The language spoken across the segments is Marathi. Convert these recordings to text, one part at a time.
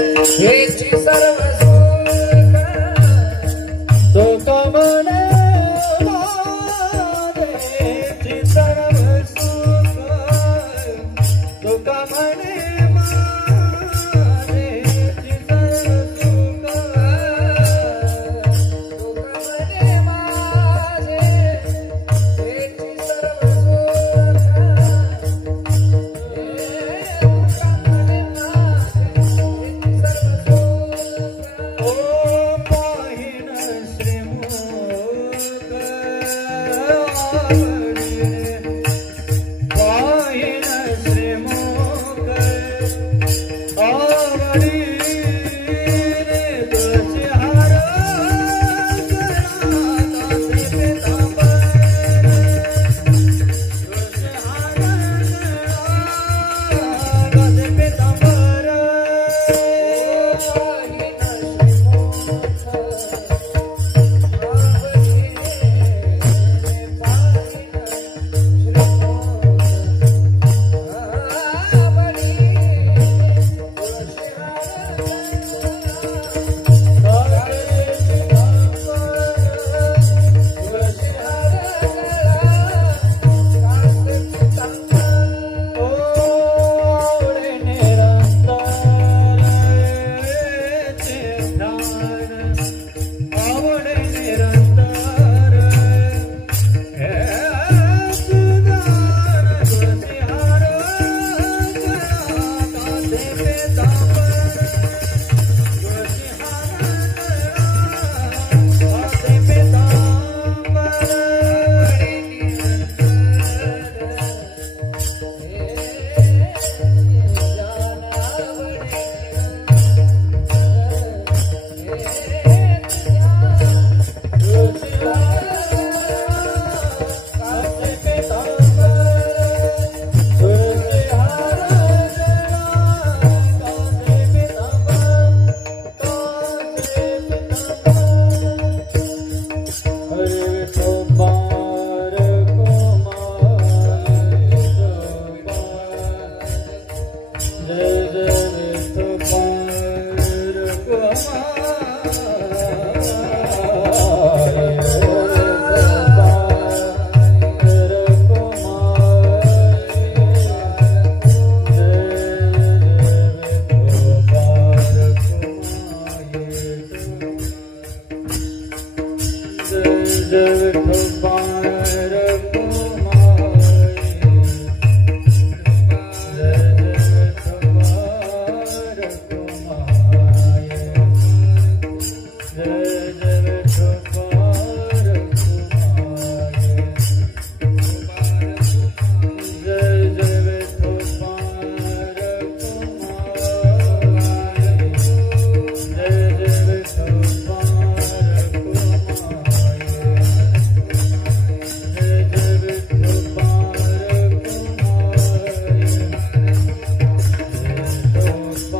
हेची सर्व सुख तुका म्हणे माझे हेची सर्व सुख तुका म्हणे माझे हेची सर्व सुख तुका म्हणे माझे हेची सर्व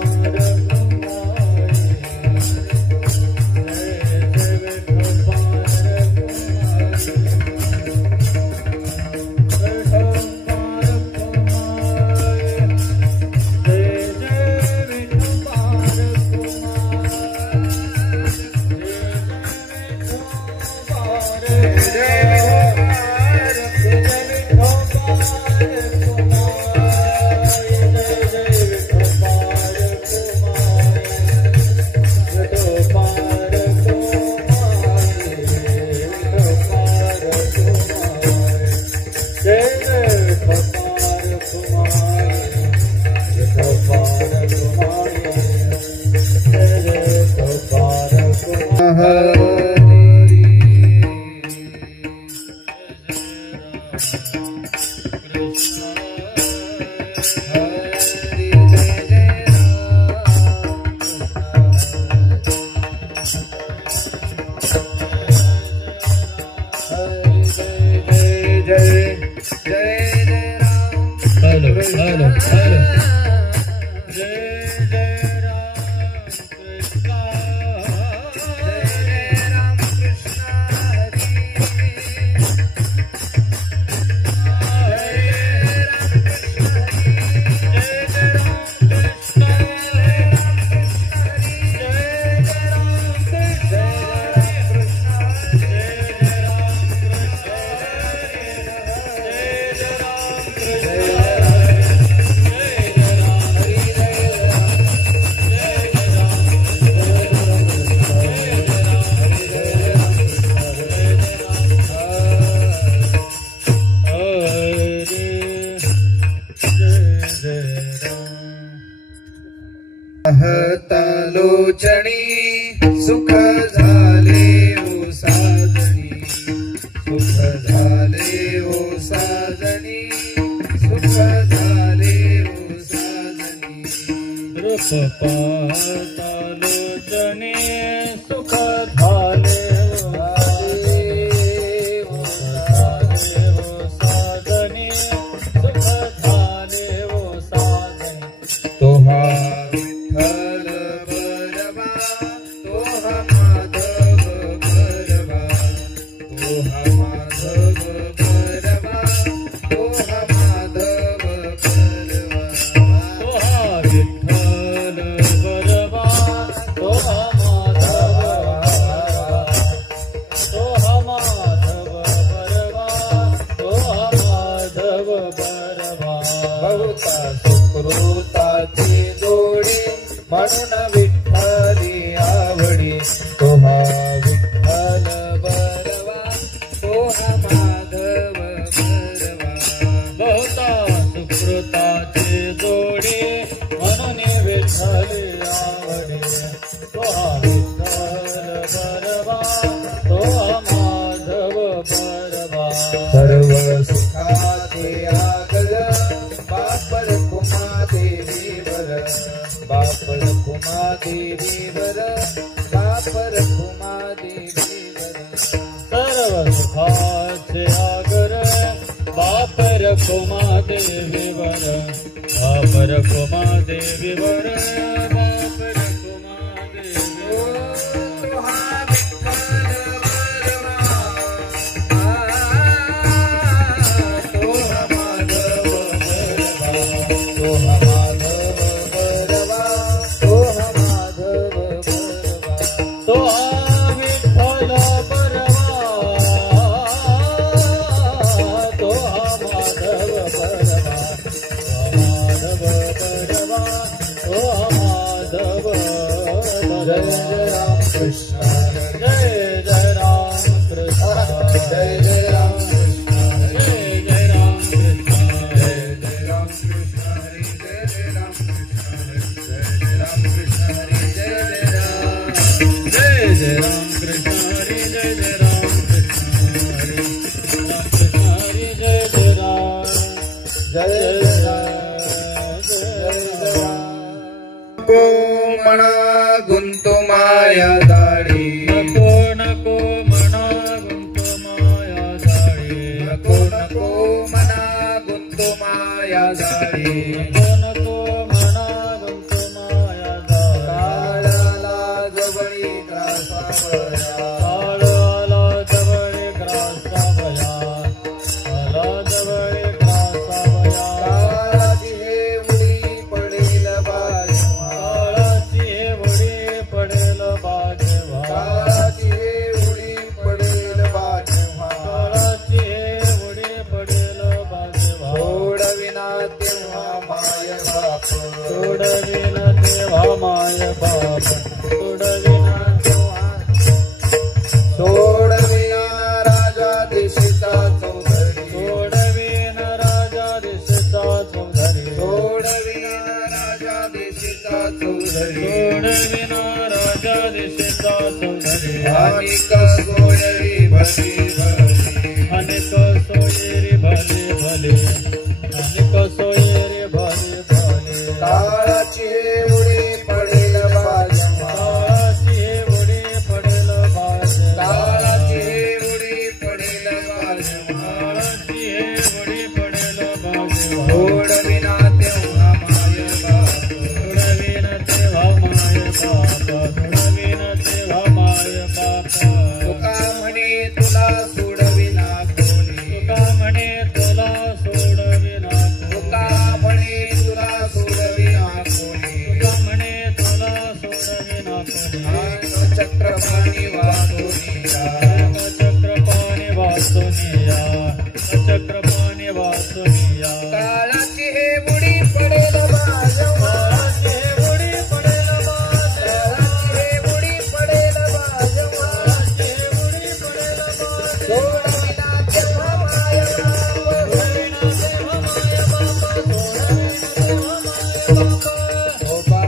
Bye. पाहता लोचणी सुख झाले ओ साजणी, सुख झाले ओ साजणी, सुख झाले ओ साजणी. रूप पाहता लोचणी सुख झाले ओ साजणी, ओ साजणी, सुख झाले ओ साजणी. तो हा विठ्ठल बरवा, तो हा माधव बरवा, तो हा माधव बरवा, तो हा माधव बरवा. तो हा विठ्ठल बरवा, तो हा माधव बरवा, तो हा माधव बरवा, तो हा माधव बरवा. बहुता सुकृताची जोडी म्हणून विठ्ठली आवडी. तो हा विठ्ठल बरवा, तो हा माधव बरवा. बहुता सुकृताची जोडी म्हणून विठ्ठली आवडे. तो हा विठ्ठल बरवा, तो हा माधव बरवा. सर्व सुखाचे आगल बापर कुमा देवी बर, बापर कुमा देवी बर, बापर कुमा देवी बर. सर्व सुखाचे आगर बापर कुमा देवी वर, बापर कुमा देवी वर, बापर कुमा देवी वर. तो हा विठ्ठल बरवा, तो हा माधव बरवा, तो हा माधव बरवा, तो हा माधव बरवा. तो हा विठ्ठल बरवा, तो हा माधव बरवा, माधव बरवा, तो हा माधव जय बरवा. जय राम कृष्ण, जय जय राम कृष्ण, जय जय राम कृष्ण, जय जय राम कृष्ण, जय जय राम कृष्ण हरी, जय जय राम कृष्ण हरी, जय जय राम कृष्ण हरी, जय जय राम. जय जय राम कृष्ण हरी, जय जय राम कृष्ण हरी, राम कृष्ण हरी, जय जय राम, जय जय जय राम, जय जय राम. नको म्हणा गुंतू माया दाढी, नको नको म्हणा गुंतू माया जाळी, नको नको म्हणा गुंतू माया दाढी. नको नको म्हणा गुंतू माया जाळी. काळाला जवळी त्रासावया, काळाला जवळ ग्रासा भया, काळा जवळ ग्रासा भया. काळाची हे उडी पडेल बाजवा, काळाची हे उडी पडेल बाजवा, काळाची हे उडी पडेल बाजवा. काळाची हे उडी पडेल बाजवा. सोडविना तेव्हा माय बाप, सोडविन तेव्हा माय बाप, सोडविन तेव्हा. सोडविना राजा देशिता चौधरी, सोडविन राजा दिसता चौधरी, सोडविना राजा देशिता चौधरी. सोडविन राजा दिसता चौधरी. अनिक सोयरी भली भली, अनेक सोयरे भले भले, अनेक सोयरे भले भले. काळाची हे उडी पडेल बाजवा, काळाची हे उडी पडेल बाजवा, काळाची हे उडी पडेल बाजवा. काळाची हे उडी पडेल बाजवा. सोडविना तेव्हा माय बाप, सोडविन तेव्हा माय बाप, सोडविन तेव्हा माय बाप. तुका म्हणे तुला सोडविना कोणी, तुका म्हणे तुला सोडविना कोणी. तुका म्हणे तुला सोडविना कोणी. तुका म्हणे तुला सोडविना कोणी. चक्रपाणी वासुनिया, चक्रपाणी वासुनिया, चक्रपाणी वासुनिया. काळाची हे उडी पडेल बाजवा, काळाची हे उडी पडेल बाजवा, काळाची हे उडी पडेल बाजवा. काळाची हे उडी पडेल बाजवा. सोडविना तेव्हा माय बाप, सोडविना तेव्हा माय बाप, सोडविना तेव्हा माय बाप. हो बा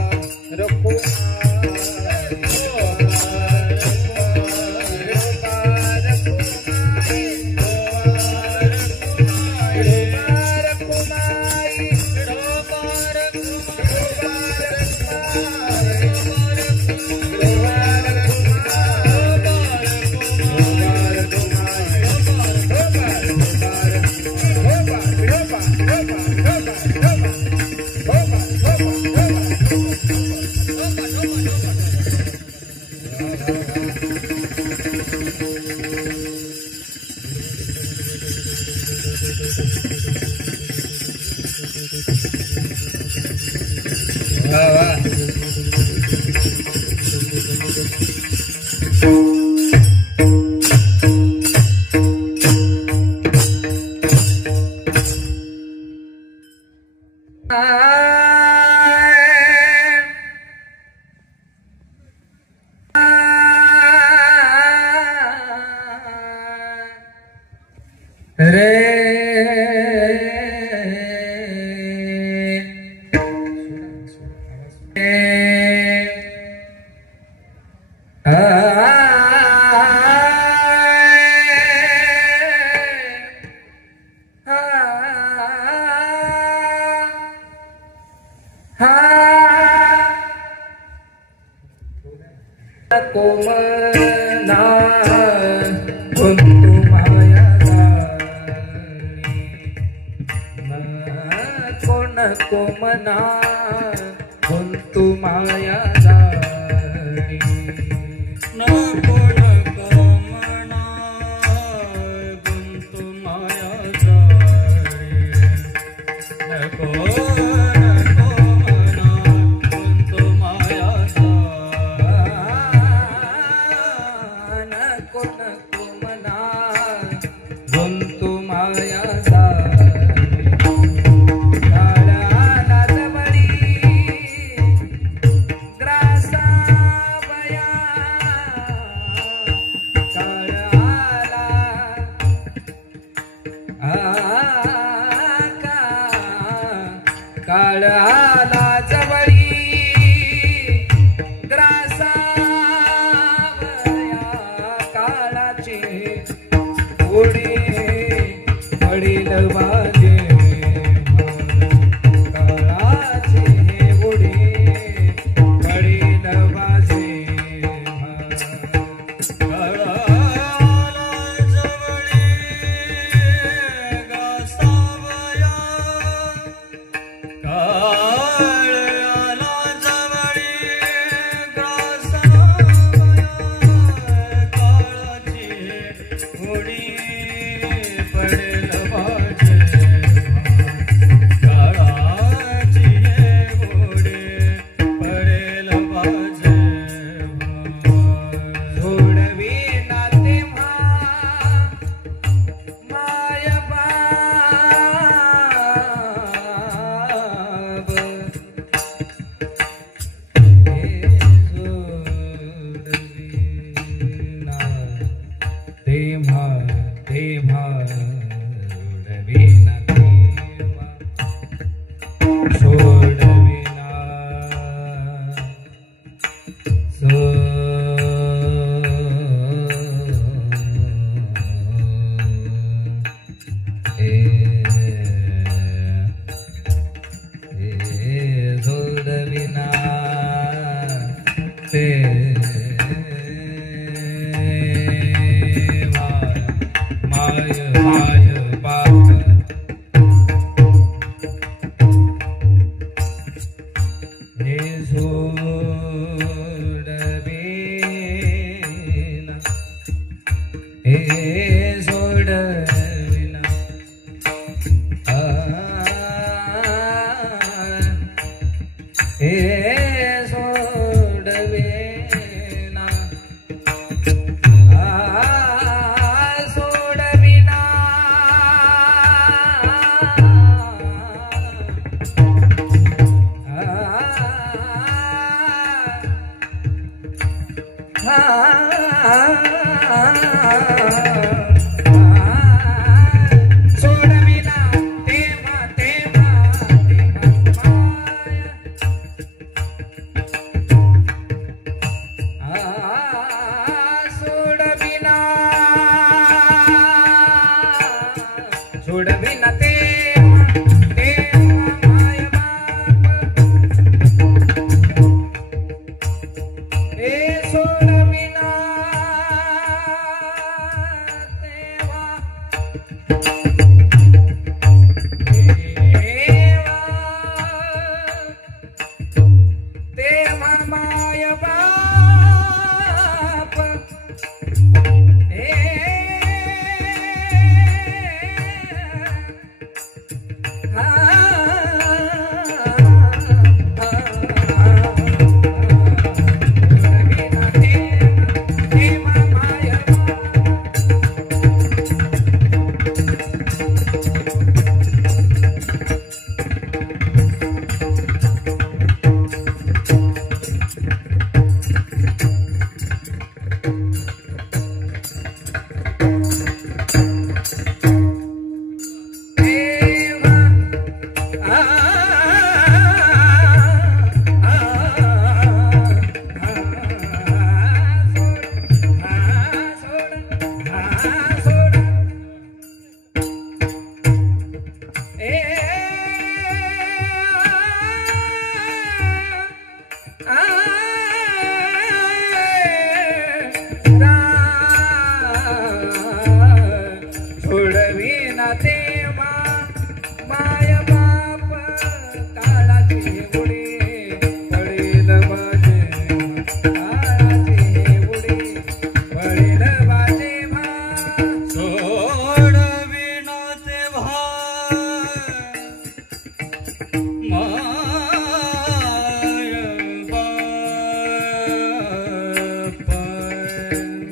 सोडविना तेव्हा तेव्हा माय बाप सोडविना तेव्हा माय बाप काळाची उडी पडेल बाजे काळाची उडी पडेल बाजे सोडविना तेव्हा माय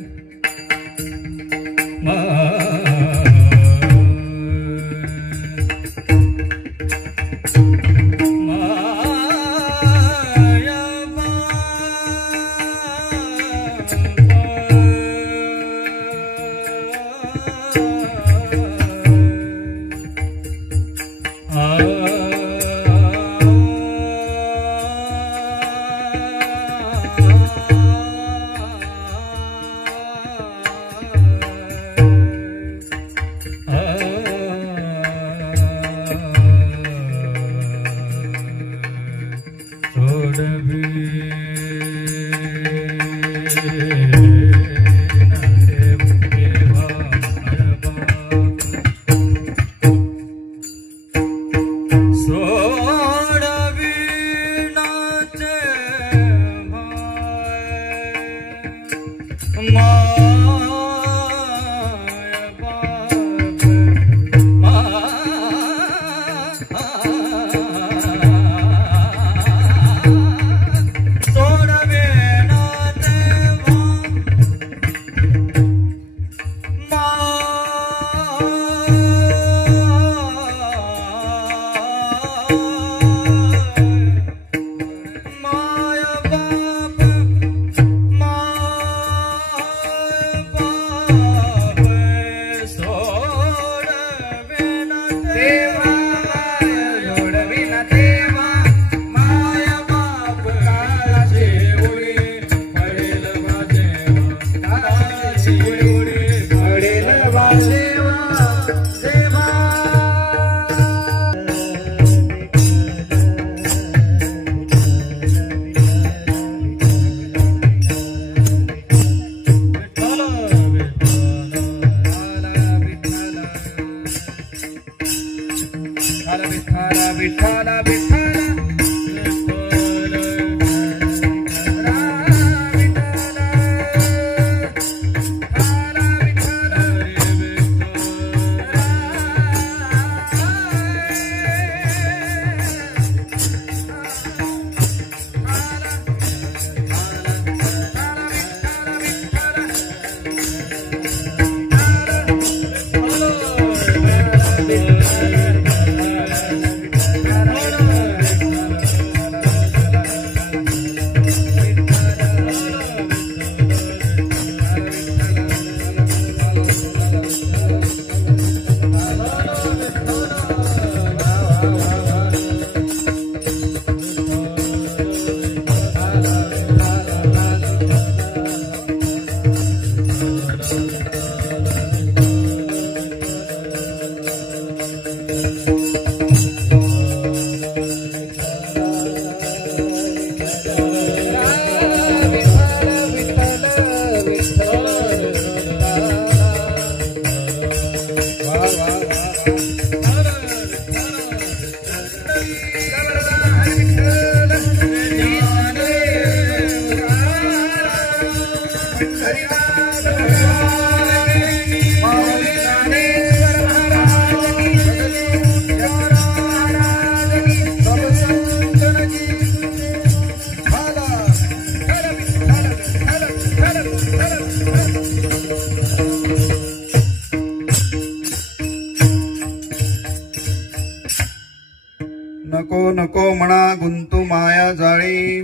म्हणा गुंतू माया जाळी,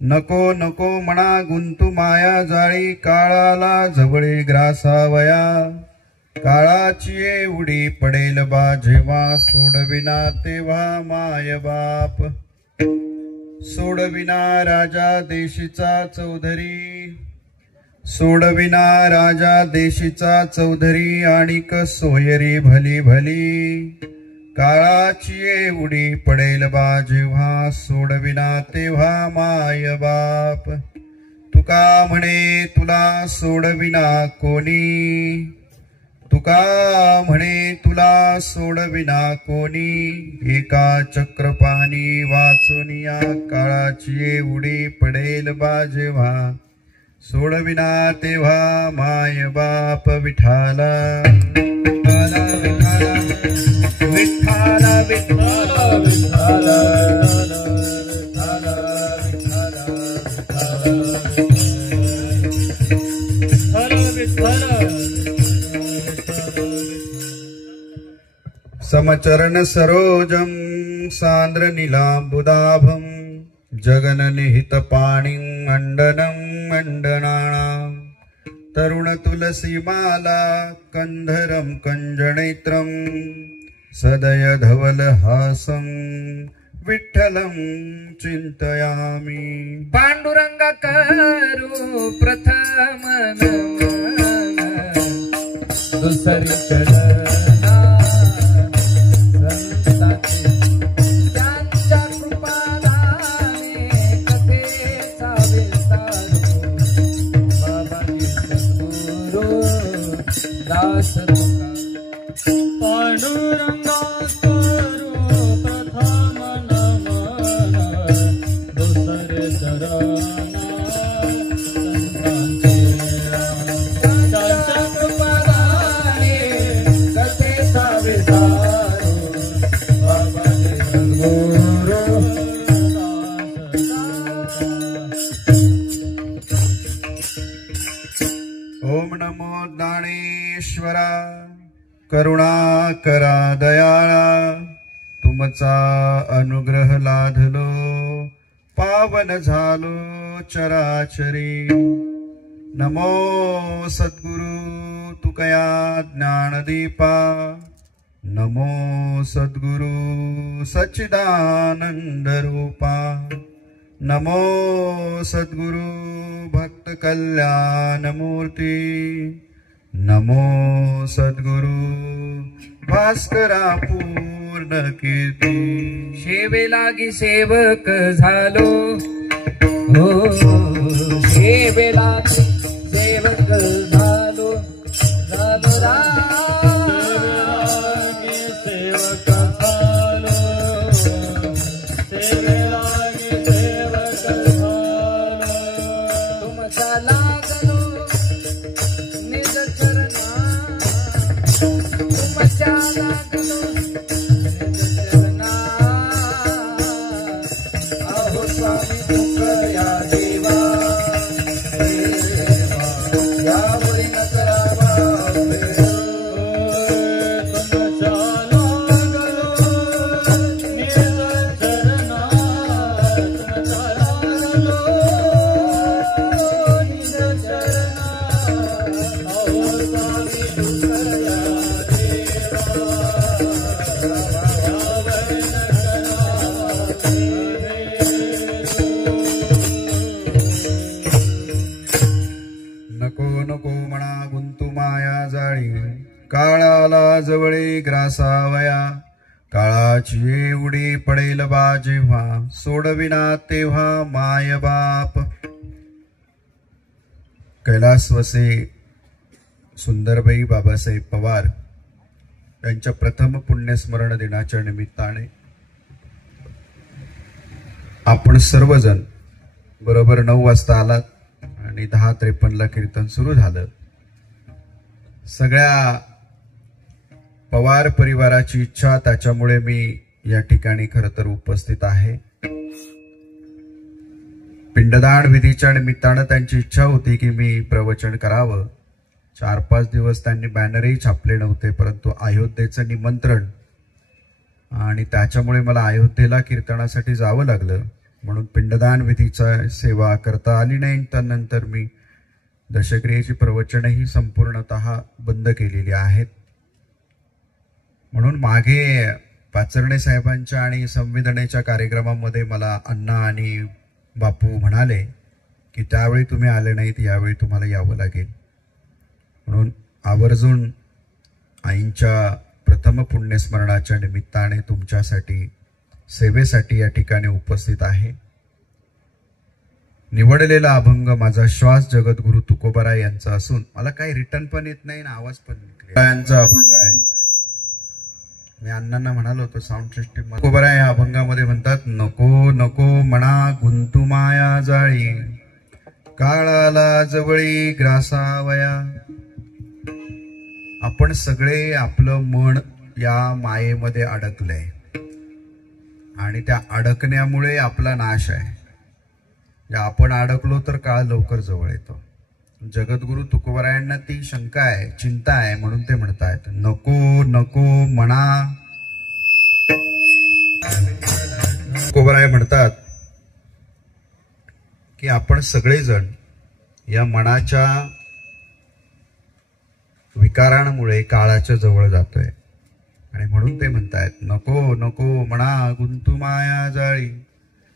नको नको म्हणा गुंतू माया जाळी, काळाला जवळे ग्रासावया, काळाची एवढी पडेल बा जेव्हा, सोडविना तेव्हा माय बाप, सोडविना राजा देशीचा चौधरी, सोडविना राजा देशीचा चौधरी, आणिक सोयरी भली भली, काळाची एवढी पडेल बा जेव्हा, सोडविना तेव्हा माय बाप, तुका म्हणे तुला सोडविना कोणी, तुका म्हणे तुला सोडविना कोणी, एका चक्रपाणी वाचुनिया, काळाची एवढी पडेल बा जेव्हा, सोडविना तेव्हा माय बाप विठाला, विठाला विठाला विठाला विठाला समचरण सरोजम सांद्र नीलांबुदाभम, जगन निहित पाणिं अंडनं अंडनानां, तरुण तुलसी माला कंधरं कंजनेत्रं, सदय धवल हासं विठ्ठलं चिंतयामि, पांडुरंगा करू प्रथम नमन, दुसरी चरणा संतांची, त्यांच्या कृपादाने कथेचा विस्तारू, बाबाजी सद्गुरू दास तुका, पांडुरंगा करू प्रथम नमन, दुसरे चरणा संतांचे, त्यांच्या कृपादाने कथेचा विस्तारू, बाबाजी सद्गुरू ओम नमो ज्ञानेश्वरा, करुणा करा दयाळा, तुमचा अनुग्रह लाधलो, पावन झालो चराचरी, नमो सद्गुरु तुकया ज्ञानदीपा, नमो सद्गुरु सच्चिदानंद रूपा, नमो सद्गुरु भक्त कल्याण मूर्ती, नमो सद्गुरु भास्करा पूर्ण कीर्ती, सेवे लागी सेवक झालो, हो सेवे लागी सेवक झालो, झालो सेवेलागी सेवक झालो, सेवेलागी सेवक झालो, तुमचा लागलो निज चरणा, तुमच्या लागलो निज चरणा, अहो स्वामी तुकया देवा, यावरी न करावा तुमच्या लागलो निज चरणा, तुमच्या लागलो निज चरणा, अहो स्वामी तुकया नको नको म्हणा गुंतू माया जाळी, काळाला जवळे ग्रासावया, काळाची एवढी पडेल बा जेव्हा, सोडविना तेव्हा माय बाप. कैलासवसे सुंदरबाई बाबासाहेब पवार यांच्या प्रथम पुण्यस्मरण दिनाच्या निमित्ताने आपण सर्वजण बरोबर 9 वाजता आलात आणि 10:53 कीर्तन सुरू झालं. सगळ्या पवार परिवाराची इच्छा, त्याच्यामुळे मी या ठिकाणी खरं तर उपस्थित आहे. पिंडदान विधीच्या निमित्तानं त्यांची इच्छा होती की मी प्रवचन करावं. 4-5 दिवस त्यांनी बॅनरही छापले नव्हते, परंतु अयोध्येचं निमंत्रण आणि त्याच्यामुळे मला अयोध्येला कीर्तनासाठी जावं लागलं. म्हणून पिंडदान विधीचा सेवा करता आली नाही. त्यानंतर मी दशक्रियेची प्रवचनही संपूर्णतः बंद केलेली आहेत. म्हणून मागे पाचरणे साहेबांच्या आणि संविधानाच्या कार्यक्रमामध्ये मला अण्णा आणि बापू म्हणाले की त्यावेळी तुम्ही आले नाहीत, यावेळी तुम्हाला यावं लागेल. म्हणून आवर्जून आईंच्या प्रथम पुण्यस्मरणाच्या निमित्ताने तुमच्यासाठी सेवेसाठी या ठिकाणी उपस्थित आहे. निवडलेला अभंग माझा श्वास जगद्गुरु तुकोबाराय यांचा असून मला काही रिटर्न पण येत नाही ना आवाज पण निघले. यांचा अभंग आहे. मी अण्णांना म्हणालो होतो साऊंड सिस्टीम. तुकोबाराय या अभंगामध्ये म्हणतात, नको नको म्हणा गुंतू माया जाळी, काळाला जवळी ग्रासावया. आपण सगळे आपलं मन या मायेमध्ये अडकलंय आणि त्या अडकण्यामुळे आपला नाश आहे. आपण अडकलो तर काळ लवकर जवळ येतो. जगद्गुरु तुकोबारायांना ती शंका आहे, चिंता आहे, म्हणून ते म्हणतायत नको नको म्हणा. तुकोबाराय म्हणतात की आपण सगळेजण या मनाच्या विकारांमुळे काळाच्या जवळ जातोय आणि म्हणून ते म्हणतायत नको नको म्हणा गुंतू माया जाळी.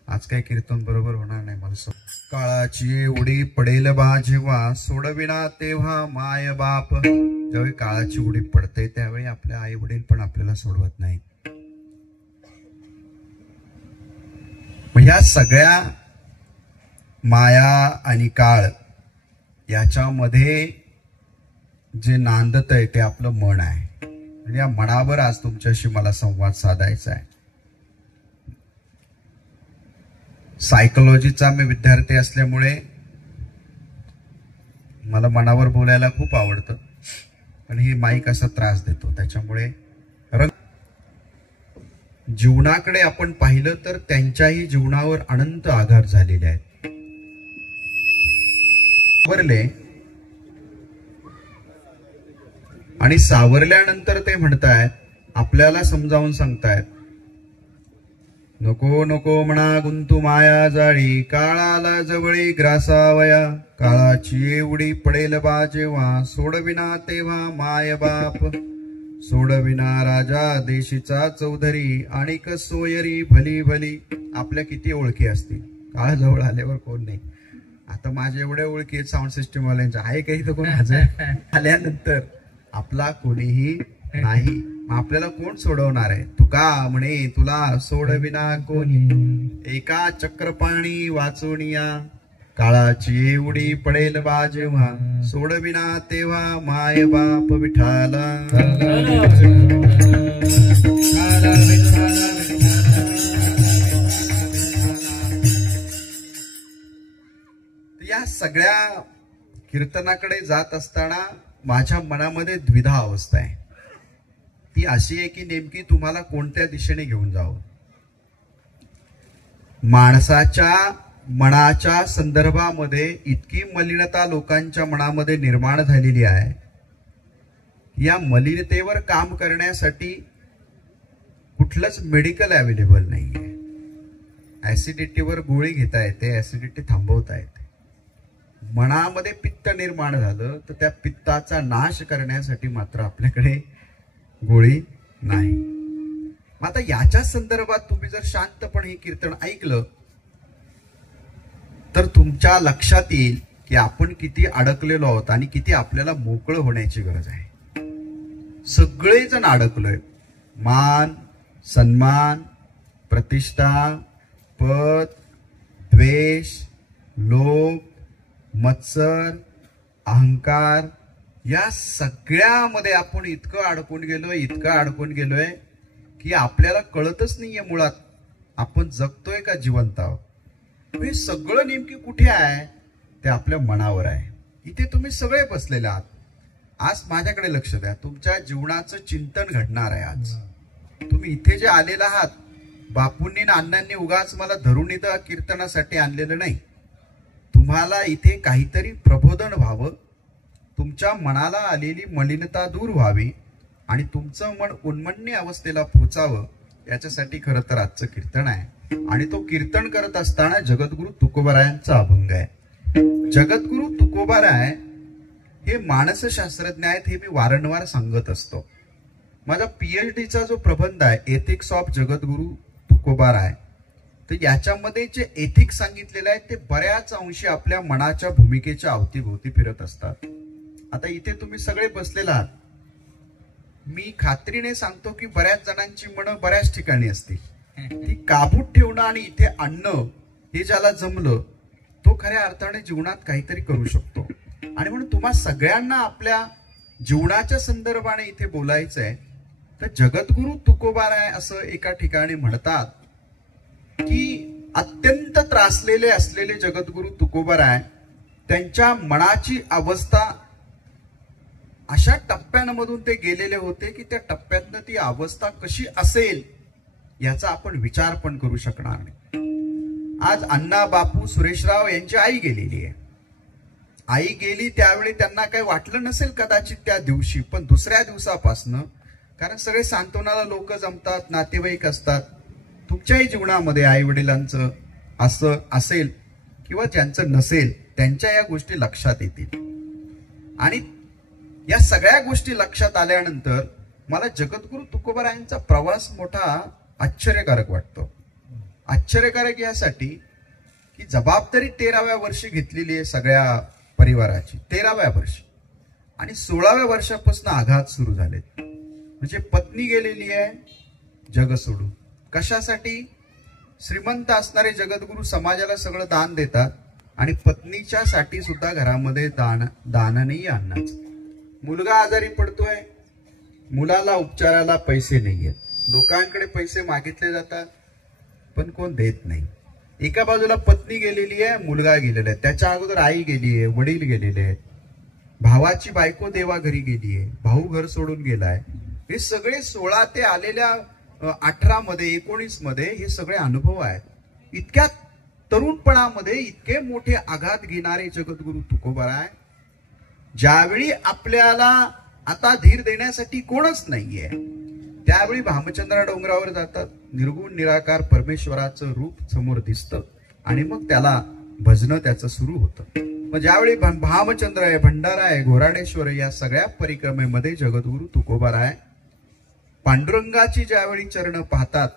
आज काही कीर्तन बरोबर होणार नाही मला. काळाची उडी पडेल बा जेव्हा, सोडविना तेव्हा माय बाप. ज्यावेळी काळाची उडी पडते त्यावेळी आपले आई वडील पण आपल्याला सोडवत नाही. या सगळ्या माया आणि काळ याच्यामध्ये जे नांदत आहे ते आपलं मन आहे. आणि या मनावर आज तुमच्याशी मला संवाद साधायचा आहे. सायकोलॉजीचा मी विद्यार्थी असल्यामुळे मला मनावर बोलायला खूप आवडतं, पण ही माईक असा त्रास देतो. त्याच्यामुळे जीवनाकडे आपण पाहिलं तर त्यांच्याही जीवनावर अनंत आघात झालेले आहेत. सावरले आणि सावरल्यानंतर ते म्हणतायत, आपल्याला समजावून सांगतायत नको नको म्हणा गुंतू माया जाळी, काळाला जवळी ग्रासावया. काळाची एवढी पडेल बा जेव्हा, सोडविना तेव्हा माय बाप. सोडविना राजा देशीचा चौधरी, आणि सोयरी भली भली. आपल्या किती ओळखी असतील, काळ जवळ आल्यावर कोण नाही. आता माझ्या एवढ्या ओळखी आहेत साऊंड सिस्टीम वाल्यांच्या, आहे काही तर कोण आल्यानंतर आपला कोणीही नाही. आपल्याला कोण सोडवणार आहे. तुका म्हणे तुला सोडविना कोणी, एका चक्रपाणी वाचवणिया. काळाची एवढी पडेल बा जेव्हा, सोडविना तेव्हा माय बाप विठाला. या सगळ्या कीर्तनाकडे जात असताना माझ्या मनामध्ये द्विधा अवस्था आहे. ती अशी आहे की नेमकी तुम्हाला कोणत्या दिशेने घेऊन जावं. माणसाच्या मनाच्या संदर्भामध्ये इतकी मलिनता लोकांच्या मनामध्ये निर्माण झालेली आहे. या मलिनतेवर काम करण्यासाठी कुठलंच मेडिकल अवेलेबल नाहीये. ऍसिडिटीवर गोळी घेता येते, ऍसिडिटी थांबवता येते. मनामध्ये पित्त निर्माण झालं तर त्या पित्ताचा नाश करण्यासाठी मात्र आपल्याकडे गोळी नाही. आता याच्या संदर्भात तुम्ही जर शांतपणे हे कीर्तन ऐकलं तर तुमच्या लक्षात येईल की आपण किती अडकलेलो आहोत आणि किती आपल्याला मोकळं होण्याची गरज आहे. सगळेजण अडकलोय. मान, सन्मान, प्रतिष्ठा, पद, द्वेष, लोभ, मत्सर, अहंकार, या सगळ्यामध्ये आपण इतकं अडकून गेलोय की आपल्याला कळतच नाहीये मुळात आपण जगतोय का जिवंत आहोत. हे सगळं नेमकी कुठे आहे ते आपल्या मनावर आहे. इथे तुम्ही सगळे बसलेले आहात. आज माझ्याकडे लक्ष द्या. तुमच्या जीवनाचं चिंतन घडणार आहे. आज तुम्ही इथे जे आलेला आहात, बापूंनी आणि अण्णांनी उगाच मला धरून इथं कीर्तनासाठी आणलेलं नाही. तुम्हाला इथे काहीतरी प्रबोधन व्हावं, तुमच्या मनाला आलेली मलिनता दूर व्हावी आणि तुमचं मन उन्मन्य अवस्थेला पोचावं याच्यासाठी खरं तर आजचं कीर्तन आहे. आणि तो कीर्तन करत असताना जगद्गुरु तुकोबारायांचा अभंग आहे. जगद्गुरु तुकोबाराय हे मानसशास्त्रज्ञ आहेत, हे मी वारंवार सांगत असतो. माझा PhDचा जो प्रबंध आहे एथिक्स ऑफ जगद्गुरु तुकोबाराय, तर याच्यामध्ये जे एथिक्स सांगितलेले आहेत ते बऱ्याच अंशी आपल्या मनाच्या भूमिकेच्या अवतीभोवती फिरत असतात. आता इथे तुम्ही सगळे बसलेला आहात, मी खात्रीने सांगतो की बऱ्याच जणांची मनं बऱ्याच ठिकाणी असतील. ती काबूत ठेवणं आणि इथे आणणं हे ज्याला जमलं तो खऱ्या अर्थाने जीवनात काहीतरी करू शकतो. आणि म्हणून तुम्हा सगळ्यांना आपल्या जीवनाच्या संदर्भाने इथे बोलायचं आहे. तर जगद्गुरु तुकोबाराय असं एका ठिकाणी म्हणतात की अत्यंत त्रासलेले असलेले जगद्गुरु तुकोबाराय त्यांच्या मनाची अवस्था अशा टप्प्यांमधून ते गेलेले होते की त्या टप्प्यातनं ती अवस्था कशी असेल याचा आपण विचार पण करू शकणार नाही. आज अण्णा बापू सुरेशराव यांची आई गेलेली आहे. आई गेली त्यावेळी त्यांना काही वाटलं नसेल कदाचित त्या दिवशी, पण दुसऱ्या दिवसापासनं, कारण सगळे सांत्वनाला लोक जमतात, नातेवाईक असतात, तुमच्याही जीवनामध्ये आई वडिलांचं असं असेल किंवा ज्यांचं नसेल त्यांच्या या गोष्टी लक्षात येतील. आणि या सगळ्या गोष्टी लक्षात आल्यानंतर मला जगद्गुरु तुकोबारायांचा प्रवास मोठा आश्चर्यकारक वाटतो. आश्चर्यकारक यासाठी की जबाबदारी 13व्या वर्षी घेतलेली आहे सगळ्या परिवाराची, 13व्या वर्षी, आणि 16व्या वर्षापासून आघात सुरू झालेत. म्हणजे पत्नी गेलेली आहे जग सोडून. कशासाठी? श्रीमंत असणारे जगद्गुरु समाजाला सगळं दान देतात आणि पत्नीच्या साठी सुद्धा घरामध्ये दान नाही अन्नाचं. मुलगा आजारी पडतोय, मुलाला उपचाराला पैसे नाहीयेत, लोकांकडे पैसे मागितले जातात पण कोण देत नाही. एका बाजूला पत्नी गेलेली आहे, मुलगा गेलेला आहे, त्याच्या अगोदर आई गेली आहे, वडील गेलेले आहेत, भावाची बायको देवा घरी गेली आहे, भाऊ घर सोडून गेलाय. हे सगळे 16 ते आलेल्या 18 मध्ये 19 मध्ये हे सगळे अनुभव आहेत. इतक्या तरुणपणामध्ये इतके मोठे आघात घेणारे जगद्गुरु तुकोबाराय ज्यावेळी आपल्याला आता धीर देण्यासाठी कोणच नाहीये त्यावेळी भामचंद्रा डोंगरावर जातात. निर्गुण निराकार परमेश्वराचं रूप समोर दिसतं आणि मग त्याला भजन त्याचं सुरू होतं. मग ज्यावेळी भामचंद्र आहे, भंडारा आहे, घोराडेश्वर या सगळ्या परिक्रमेमध्ये जगद्गुरु तुकोबाराय पांडुरंगाची ज्यावेळी चरण पाहतात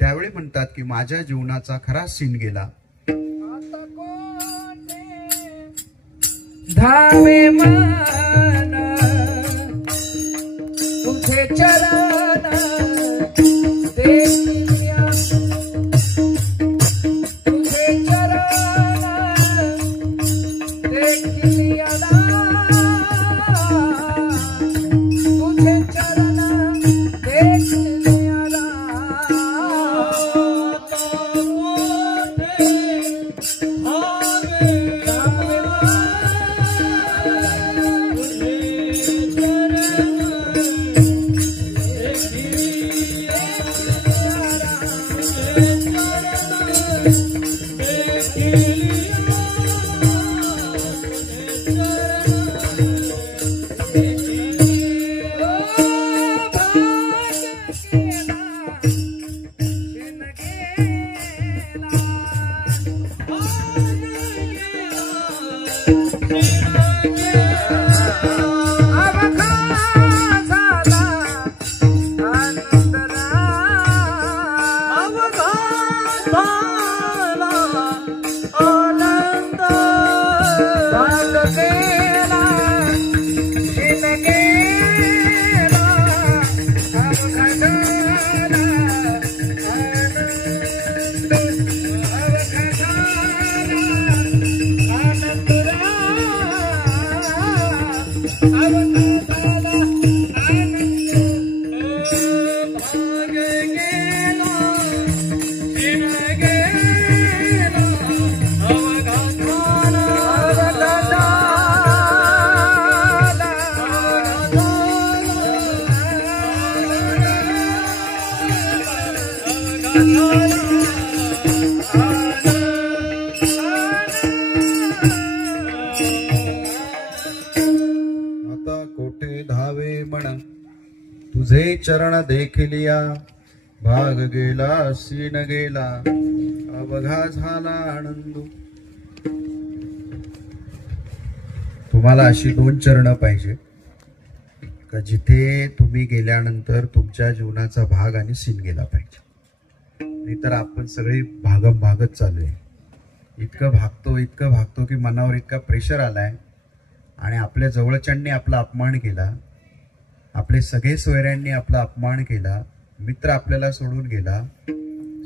त्यावेळी म्हणतात की माझ्या जीवनाचा खरा सीन गेला. धावे मन तुझे चरण देखिया, तुझे चरण देखिया, तुझे चरण देखिया. आता कोठे धावे म्हण तुझे चरण देखलिया, भाग गेला सीन गेला अवघा झाला आनंद. तुम्हाला अशी 2 चरणं पाहिजे का जिथे तुम्ही गेल्यानंतर तुमच्या जीवनाचा भाग आणि सीन गेला पाहिजे. नाहीतर आपण सगळे भागम भागत चालू आहे. इतकं भागतो की मनावर इतका प्रेशर आलाय आणि आपल्या जवळच्यांनी आपला अपमान केला, आपले सगळे सोयऱ्यांनी आपला अपमान केला, मित्र आपल्याला सोडून गेला,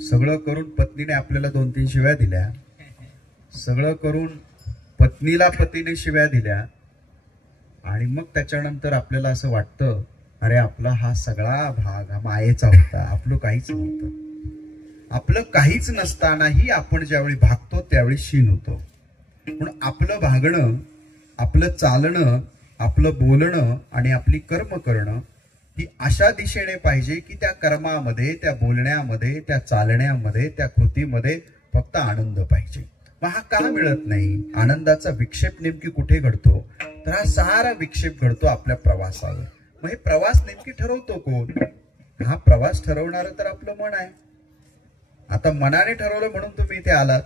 सगळं करून पत्नीने आपल्याला 2-3 शिव्या दिल्या, सगळं करून पत्नीला पतीने शिव्या दिल्या आणि मग त्याच्यानंतर आपल्याला असं वाटतं अरे आपला हा सगळा भाग हा मायेचा होता, आपलं काहीच नव्हतं. आपलं काहीच नसतानाही आपण ज्यावेळी भागतो त्यावेळी शीन होतो. म्हणून आपलं भागणं, आपलं चालणं, आपलं बोलणं आणि आपली कर्म करणं ही अशा दिशेने पाहिजे की त्या कर्मामध्ये, त्या बोलण्यामध्ये, त्या चालण्यामध्ये, त्या कृतीमध्ये फक्त आनंद पाहिजे. मग हा का मिळत नाही? आनंदाचा विक्षेप नेमकी कुठे घडतो? तर हा सारा विक्षेप घडतो आपल्या प्रवासावर. मग हे प्रवास नेमकी ठरवतो कोण? हा प्रवास ठरवणारं तर आपलं मन आहे. आता मनाने ठरवलं म्हणून तुम्ही इथे आलात.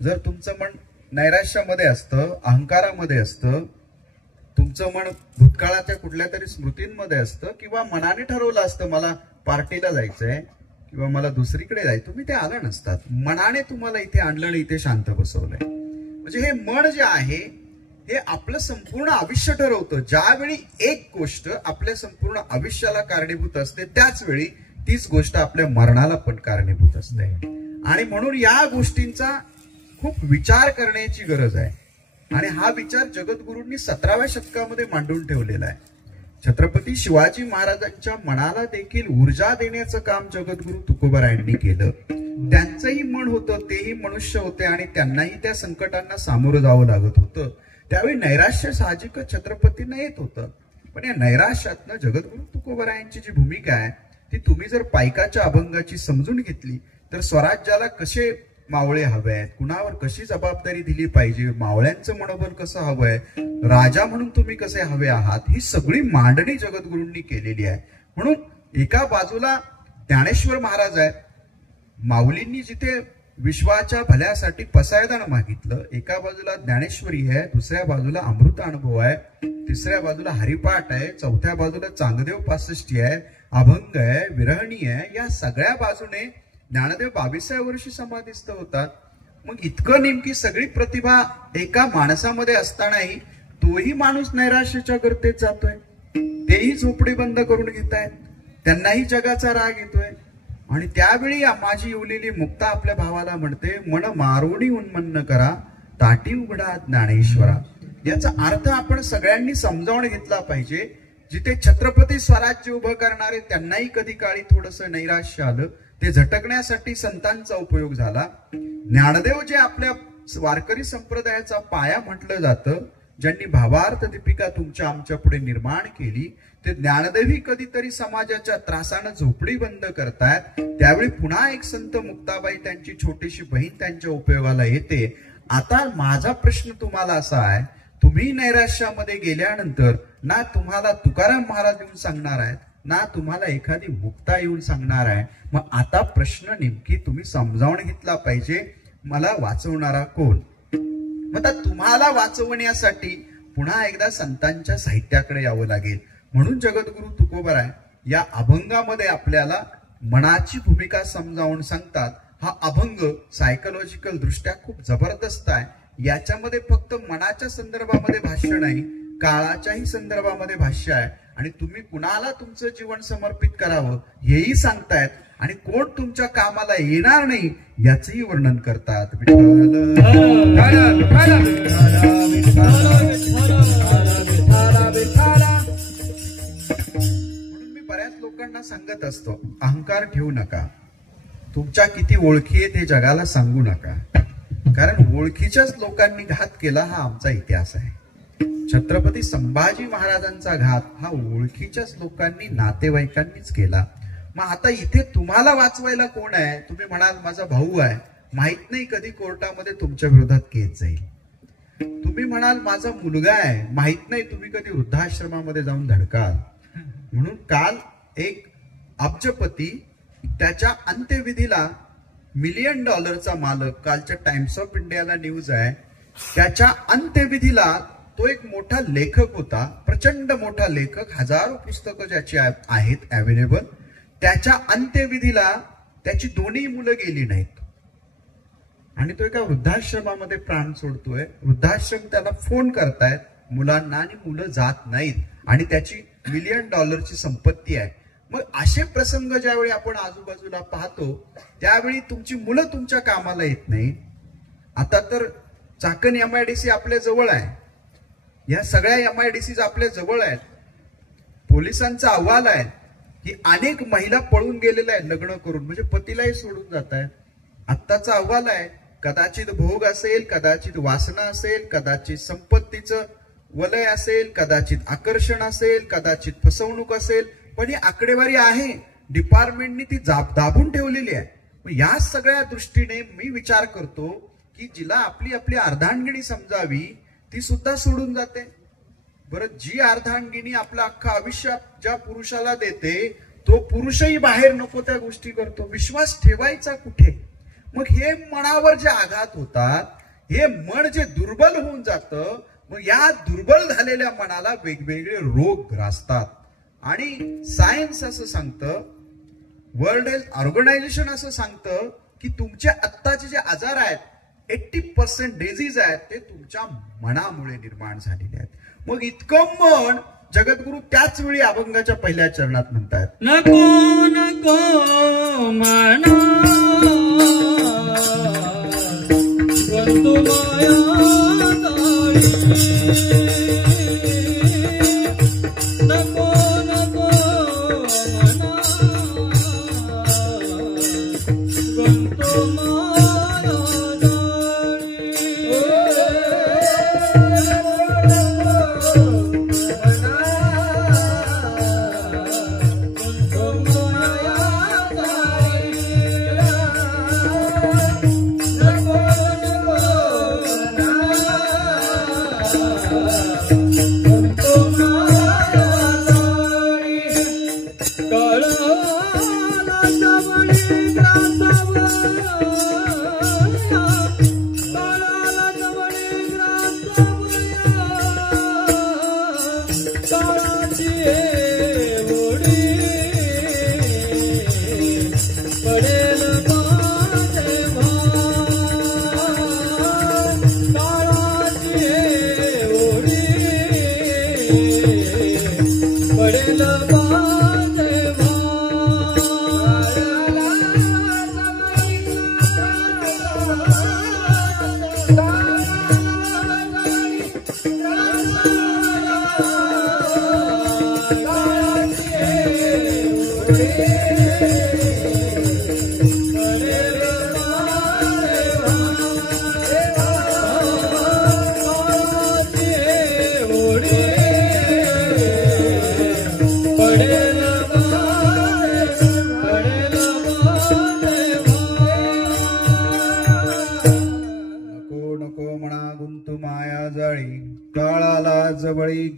जर तुमचं मन नैराश्यामध्ये असतं, अहंकारामध्ये असतं, तुमचं मन भूतकाळाच्या कुठल्या तरी स्मृतींमध्ये असतं, किंवा मनाने ठरवलं असतं मला पार्टीला जायचंय किंवा मला दुसरीकडे जायचं, तुम्ही ते आला नसतात. मनाने तुम्हाला इथे आणलं आणि इथे शांत बसवलंय. म्हणजे हे मन जे आहे हे आपलं संपूर्ण आयुष्य ठरवतं. ज्यावेळी एक गोष्ट आपल्या संपूर्ण आयुष्याला कारणीभूत असते त्याच वेळी तीच गोष्ट आपल्या मरणाला पण कारणीभूत असते. आणि म्हणून या गोष्टींचा खूप विचार करण्याची गरज आहे. आणि हा विचार जगद्गुरूंनी 17व्या शतकामध्ये मांडून ठेवलेला आहे. छत्रपती शिवाजी महाराजांच्या मनाला देखील ऊर्जा देण्याचं काम जगद्गुरू तुकोबारायांनी केलं. त्यांचंही मन होतं, तेही मनुष्य होते आणि त्यांनाही त्या संकटांना सामोरं जावं लागत होतं. त्यावेळी नैराश्य साहजिकच छत्रपतींना येत होतं. पण या नैराश्यातनं जगद्गुरू तुकोबारायांची जी भूमिका आहे ती तुम्ही जर पायकाच्या अभंगाची समजून घेतली तर स्वराज्याला कसे मावळे हवे आहेत, कुणावर कशी जबाबदारी दिली पाहिजे, मावळ्यांचं मनोबल कसं हवंय, राजा म्हणून तुम्ही कसे हवे आहात, ही सगळी मांडणी जगद्गुरूंनी केलेली आहे. म्हणून एका बाजूला ज्ञानेश्वर महाराज आहेत, माऊलींनी जिथे विश्वाच्या भल्यासाठी पसायदान मागितलं, एका बाजूला ज्ञानेश्वरी आहे, दुसऱ्या बाजूला अमृत अनुभव आहे, तिसऱ्या बाजूला हरिपाठ आहे, चौथ्या बाजूला चांगदेव पासष्टी आहे, अभंग आहे, विरहणी आहे. या सगळ्या बाजूने ज्ञानदेव 22व्या वर्षी समाधिस्थ होतात. मग इतकं नेमकी सगळी प्रतिभा एका माणसामध्ये असतानाही तोही माणूस नैराश्याच्या गर्तेत जातोय, तेही झोपडी बंद करून घेतायत, त्यांनाही जगाचा राग येतोय. आणि त्यावेळी माझी येवलेली मुक्ता आपल्या भावाला म्हणते, मन मारोणी उन्मन्न करा, ताटी उघडा ज्ञानेश्वरा. याचा अर्थ आपण सगळ्यांनी समजावून घेतला पाहिजे. जिथे छत्रपती स्वराज्य उभं करणारे त्यांनाही कधी काळी थोडंसं नैराश्य आलं, ते झटकण्यासाठी संतांचा उपयोग झाला. ज्ञानदेव जे आपल्या वारकरी संप्रदायाचा पाया म्हटलं जातं, ज्यांनी भावार्थ दीपिका तुमच्या आमच्या पुढे निर्माण केली, ते ज्ञानदेवी कधीतरी समाजाच्या त्रासानं झोपडी बंद करतायत. त्यावेळी पुन्हा एक संत मुक्ताबाई, त्यांची छोटीशी बहीण त्यांच्या उपयोगाला येते. आता माझा प्रश्न तुम्हाला असा आहे, तुम्ही नैराश्यामध्ये गेल्यानंतर ना तुम्हाला तुकाराम महाराज येऊन सांगणार आहेत, ना तुम्हाला एखादी मुक्ता येऊन सांगणार आहे. मग आता प्रश्न नेमकी तुम्ही समजावून घेतला पाहिजे, मला वाचवणारा कोण? मग आता तुम्हाला वाचवण्यासाठी पुन्हा एकदा संतांच्या साहित्याकडे यावं लागेल. म्हणून जगद्गुरू तुकोबाराय या अभंगामध्ये आपल्याला मनाची भूमिका समजावून सांगतात. हा अभंग सायकोलॉजिकल दृष्ट्या खूप जबरदस्त आहे. याच्यामध्ये फक्त मनाच्या संदर्भामध्ये भाष्य नाही, काळाच्याही संदर्भामध्ये भाष्य आहे. आणि तुम्ही कुणाला तुमचं जीवन समर्पित करावं हेही सांगतायत आणि कोण तुमच्या कामाला येणार नाही याचंही वर्णन करतात. म्हणून मी बऱ्याच लोकांना सांगत असतो, अहंकार ठेवू नका. तुमच्या किती ओळखी आहेत हे जगाला सांगू नका, कारण ओळखीच्याच लोकांनी घात केला हा आमचा इतिहास आहे. छत्रपती संभाजी महाराजांचा घात हा ओळखीच्याच लोकांनी, नातेवाईकांनीच केला. मग आता इथे तुम्हाला वाचवायला कोण आहे? तुम्ही म्हणाल माझा भाऊ आहे, माहित नाही कधी कोर्टामध्ये तुमच्या विरोधात केस जाईल. तुम्ही म्हणाल माझा मुलगा आहे, माहित नाही तुम्ही कधी वृद्धाश्रमामध्ये जाऊन धडकाल. म्हणून काल एक अब्जपती त्याच्या अंत्यविधीला $1 मिलियन मालक, कालच्या टाइम्स ऑफ इंडियाला न्यूज आहे, त्याच्या अंत्यविधीला तो एक मोठा लेखक होता, प्रचंड मोठा लेखक, हजारो पुस्तकं ज्याची आहेत अवेलेबल. त्याच्या अंत्यविधीला त्याची दोन्ही मुलं गेली नाहीत आणि तो एका वृद्धाश्रमामध्ये प्राण सोडतोय. वृद्धाश्रम त्याला फोन करतायत मुलांना आणि मुलं जात नाहीत आणि त्याची $1 मिलियन संपत्ती आहे. मग असे प्रसंग ज्यावेळी आपण आजूबाजूला पाहतो त्यावेळी तुमची मुलं तुमच्या कामाला येत नाही. आता तर चाकण MIDC आपल्या जवळ आहे, या सगळ्या MIDCs आपल्या जवळ आहेत. पोलिसांचा अहवाल आहे की अनेक महिला पळून गेलेल्या आहेत लग्न करून, म्हणजे पतीलाही सोडून जात आहेत. आत्ताचा अहवाल आहे, कदाचित भोग असेल, कदाचित वासना असेल, कदाचित संपत्तीचं वलय असेल, कदाचित आकर्षण असेल, कदाचित फसवणूक असेल, पण ही आकडेवारी आहे, डिपार्टमेंटनी ती दाबून ठेवलेली आहे. मग या सगळ्या दृष्टीने मी विचार करतो की जिला आपली आपली अर्धांगिनी समजावी ती सुद्धा सोडून जाते. बरं, जी अर्धांगिनी आपलं अख्खं आयुष्य ज्या पुरुषाला देते तो पुरुषही बाहेर नको त्या गोष्टी करतो. विश्वास ठेवायचा कुठे? मग हे मनावर जे आघात होतात, हे मन जे दुर्बल होऊन जातं, मग या दुर्बल झालेल्या मनाला वेगवेगळे रोग ग्रासतात. आणि सायन्स असं सांगतं, वर्ल्ड हेल्थ ऑर्गनायझेशन असं सांगतं की तुमचे आत्ताचे जे आजार आहेत 80% डिझीज आहेत ते तुमच्या मनामुळे निर्माण झालेले आहेत. मग इतकं मन जगद्गुरु त्याच वेळी अभंगाच्या पहिल्या चरणात म्हणतात, नको नको मना बंधू माया नको नको मना बंधू माया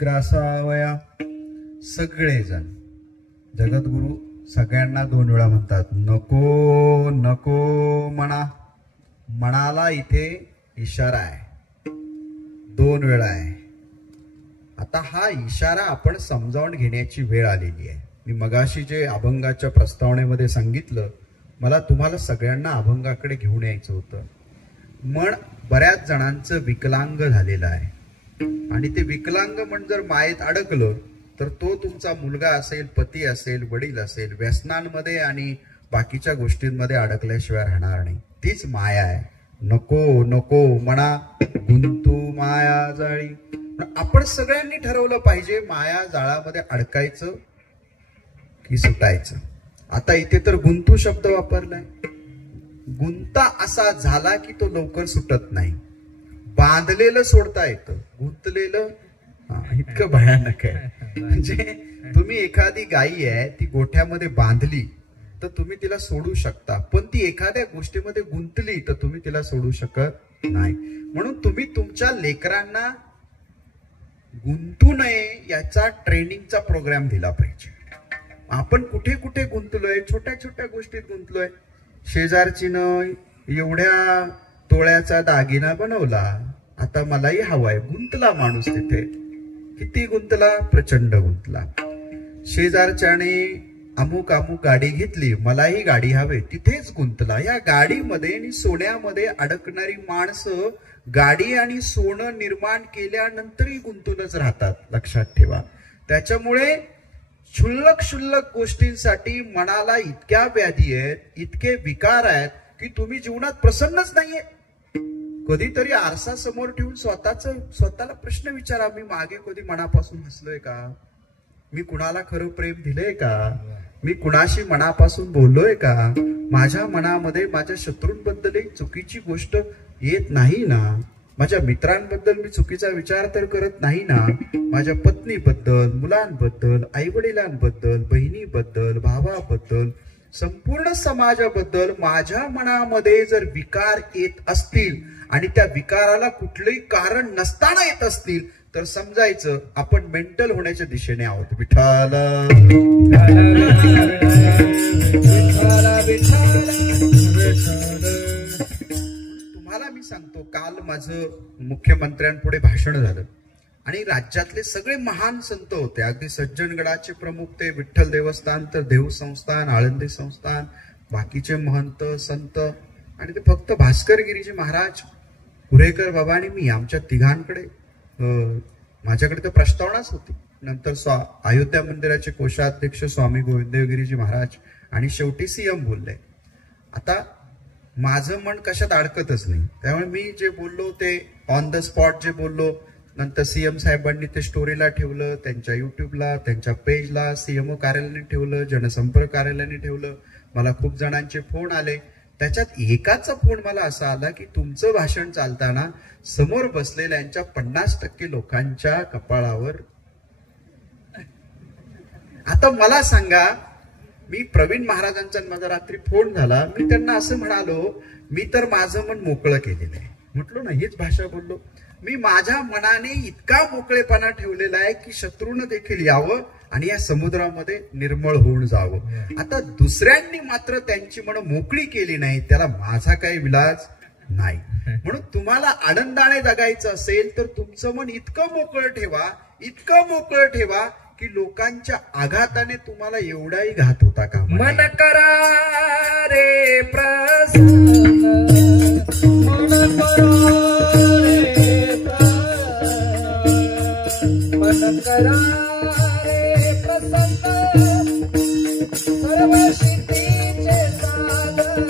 ग्रासावया. सगळेजण जगद्गुरु सगळ्यांना 2 वेळा म्हणतात, नको नको म्हणा. मनाला इथे इशारा आहे, 2 वेळा आहे. आता हा इशारा आपण समजावून घेण्याची वेळ आलेली आहे. मी मगाशी जे अभंगाच्या प्रस्तावनेमध्ये सांगितलं, मला तुम्हाला सगळ्यांना अभंगाकडे घेऊन यायचं होतं. मन बऱ्याच जणांचं विकलांग झालेलं आहे आणि ते विकलांग मन जर मायेत अडकलं तर तो तुमचा मुलगा असेल, पती असेल, वडील असेल, व्यसनांमध्ये आणि बाकीच्या गोष्टींमध्ये अडकल्याशिवाय राहणार नाही. तीच माया आहे. नको नको म्हणा गुंतू माया जाळी. आपण सगळ्यांनी ठरवलं पाहिजे माया जाळामध्ये अडकायचं की सुटायचं. आता इथे तर गुंतू शब्द वापरलाय. गुंता असा झाला की तो लवकर सुटत नाही. बांधलेलं सोडता येतं, गुंतलेलं इतकं भयानक आहे. म्हणजे तुम्ही एखादी गायी आहे ती गोठ्यामध्ये बांधली तर तुम्ही तिला सोडू शकता, पण ती एखाद्या गोष्टीमध्ये गुंतली तर तुम्ही तिला सोडू शकत नाही. म्हणून तुम्ही तुमच्या लेकरांना गुंतू नये याचा ट्रेनिंगचा प्रोग्राम दिला पाहिजे. आपण कुठे कुठे गुंतलोय, छोट्या छोट्या गोष्टीत गुंतलोय. शेजारचीनं एवढ्या तोळ्याचा दागिना बनवला, आता मलाही हवाय. गुंतला माणूस तिथे. किती गुंतला? प्रचंड गुंतला. शेजारच्याने अमुक अमुक गाडी घेतली, मलाही गाडी हवे, तिथेच गुंतला. या गाडीमध्ये आणि सोन्यामध्ये अडकणारी माणसं गाडी आणि सोनं निर्माण केल्यानंतरही गुंतूनच राहतात, लक्षात ठेवा. त्याच्यामुळे क्षुल्लक गोष्टींसाठी मनाला इतक्या व्याधी आहेत, इतके विकार आहेत की तुम्ही जीवनात प्रसन्नच नाहीये. कधीतरी आरसा समोर ठेवून स्वतःला प्रश्न विचारा, मी मागे कधी मनापासून हसलोय का? मी कुणाला खरं प्रेम दिलंय का? मी कुणाशी मनापासून बोललोय का? माझ्या मनामध्ये माझ्या शत्रूंबद्दल एक चुकीची गोष्ट येत नाही ना? माझ्या मित्रांबद्दल मी चुकीचा विचार तर करत नाही ना? माझ्या पत्नीबद्दल, मुलांबद्दल, आईवडिलांबद्दल, बहिणीबद्दल, भावाबद्दल, संपूर्ण समाजाबद्दल माझ्या मनामध्ये जर विकार येत असतील आणि त्या विकाराला कुठलंही कारण नसताना येत असतील तर समजायचं आपण मेंटल होण्याच्या दिशेने आहोत. विठ्ठल तुम्हाला मी सांगतो, काल माझं मुख्यमंत्र्यांपुढे भाषण झालं आणि राज्यातले सगळे महान संत होते. अगदी सज्जनगडाचे प्रमुख ते विठ्ठल देवस्थान, तर देव संस्थान, आळंदी संस्थान, बाकीचे महंत संत आणि ते फक्त भास्करगिरीचे महाराज, कुरेकर बाबा आणि मी, आमच्या तिघांकडे माझ्याकडे तर प्रस्तावनाच होती. नंतर अयोध्या मंदिराचे कोषाध्यक्ष स्वामी गोविंदगिरीजी महाराज आणि शेवटी सीएम बोलले. आता माझं मन कशात अडकतच नाही, त्यामुळे मी जे बोललो ते ऑन द स्पॉट जे बोललो. नंतर सीएम साहेबांनी ते स्टोरीला ठेवलं, त्यांच्या युट्यूबला, त्यांच्या पेजला, सीएमओ कार्यालयाने ठेवलं, जनसंपर्क कार्यालयाने ठेवलं. मला खूप जणांचे फोन आले. त्याच्यात एकाचा फोन मला असा आला की तुमचं भाषण चालताना समोर बसलेल्यांच्या 50% लोकांच्या कपाळावर. आता मला सांगा, मी प्रवीण महाराजांचा माझा रात्री फोन झाला, मी त्यांना असं म्हणालो, मी तर माझं मन मोकळं केलेलं आहे. म्हटलो ना, हीच भाषा बोललो मी. माझ्या मनाने इतका मोकळेपणा ठेवलेला आहे की शत्रूनं देखील यावं आणि या समुद्रामध्ये निर्मळ होऊन जावं. आता दुसऱ्यांनी मात्र त्यांची मन मोकळी केली नाही, त्याला माझा काही विलाज नाही. म्हणून तुम्हाला आनंदाने जगायचं असेल तर तुमचं मन इतकं मोकळं ठेवा, इतकं मोकळं ठेवा की लोकांच्या आघाताने तुम्हाला एवढाही घात होता का? मन करा रे प्रसन्न, मन करा रे प्रसन्न, मन करा रे प्रसन्न, सर्व सिद्धीचे साधन,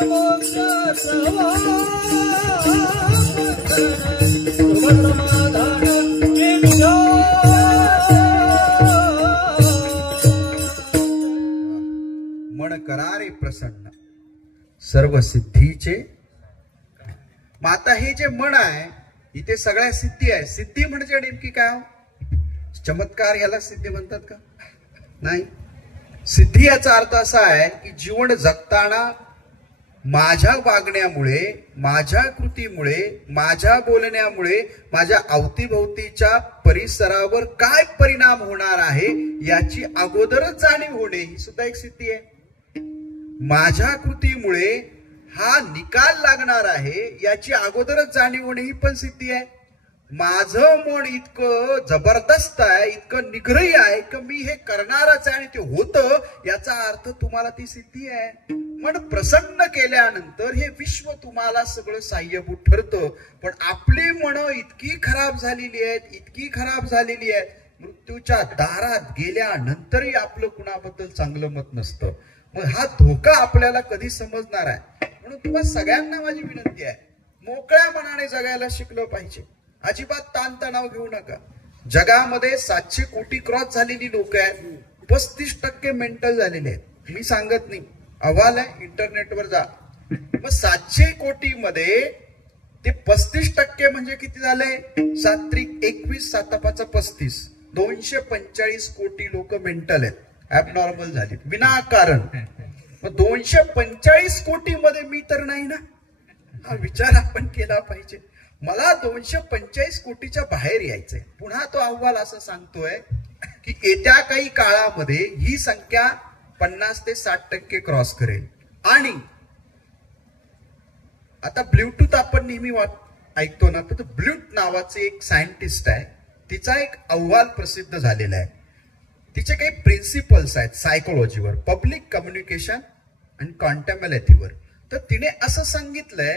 मोक्ष करारे प्रसन्न सर्व सिद्धीचे. मग आता हे जे मन आहे इथे सगळ्या सिद्धी आहे. सिद्धी म्हणजे नेमकी काय? चमत्कार याला सिद्धी म्हणतात का? नाही. सिद्धी याचा अर्थ असा आहे की जीवन जगताना माझ्या वागण्यामुळे, माझ्या कृतीमुळे, माझ्या बोलण्यामुळे माझ्या अवतीभोवतीच्या परिसरावर काय परिणाम होणार आहे याची अगोदरच जाणीव होणे ही सुद्धा एक सिद्धी आहे. माझ्या कृतीमुळे हा निकाल लागणार आहे याची अगोदरच जाणीव होणे ही पण सिद्धी आहे. माझं मन इतकं जबरदस्त आहे, इतकं निग्रही आहे की मी हे करणारच आहे आणि ते होतं याचा अर्थ तुम्हाला ती सिद्धी आहे. मन प्रसन्न केल्यानंतर हे विश्व तुम्हाला सगळं साह्यभूत ठरतं. पण आपली मन इतकी खराब झालेली आहेत, इतकी खराब झालेली आहेत, मृत्यूच्या दारात गेल्यानंतरही आपलं कुणाबद्दल चांगलं मत नसतं. मग हा धोका आपल्याला कधी समजणार आहे? म्हणून तुम्हाला सगळ्यांना माझी विनंती आहे, मोकळ्या मनाने जगायला शिकलं पाहिजे. अजिबात ताणतणाव घेऊ नका. जगामध्ये 700 कोटी क्रॉस झालेली लोक आहेत, 35% मेंटल झालेले आहेत. मी सांगत नाही, अहवाल आहे, इंटरनेटवर जा. मग 700 कोटी मध्ये ते 35% म्हणजे किती झाले? 7 त्रिक 21, 7 पाचा 35, 245 कोटी लोक मेंटल आहेत, ऍबनॉर्मल झाले विनाकारण. मग 245 कोटी मध्ये मी तर नाही ना, हा विचार आपण केला पाहिजे. मला 245 कोटीच्या बाहेर यायचंय. पुन्हा तो अहवाल असं सांगतोय की येत्या काही काळामध्ये ही संख्या 50 ते 60% क्रॉस करेल. आणि आता ब्ल्यूटूथ आपण नेहमी ऐकतो ना, तर ब्ल्यूट नावाचे एक सायंटिस्ट आहे, तिचा एक अहवाल प्रसिद्ध झालेला आहे. तिचे काही प्रिन्सिपल्स आहेत सायकोलॉजीवर, पब्लिक कम्युनिकेशन आणि कॉन्टॅमिलिटीवर. तर तिने असं सांगितलंय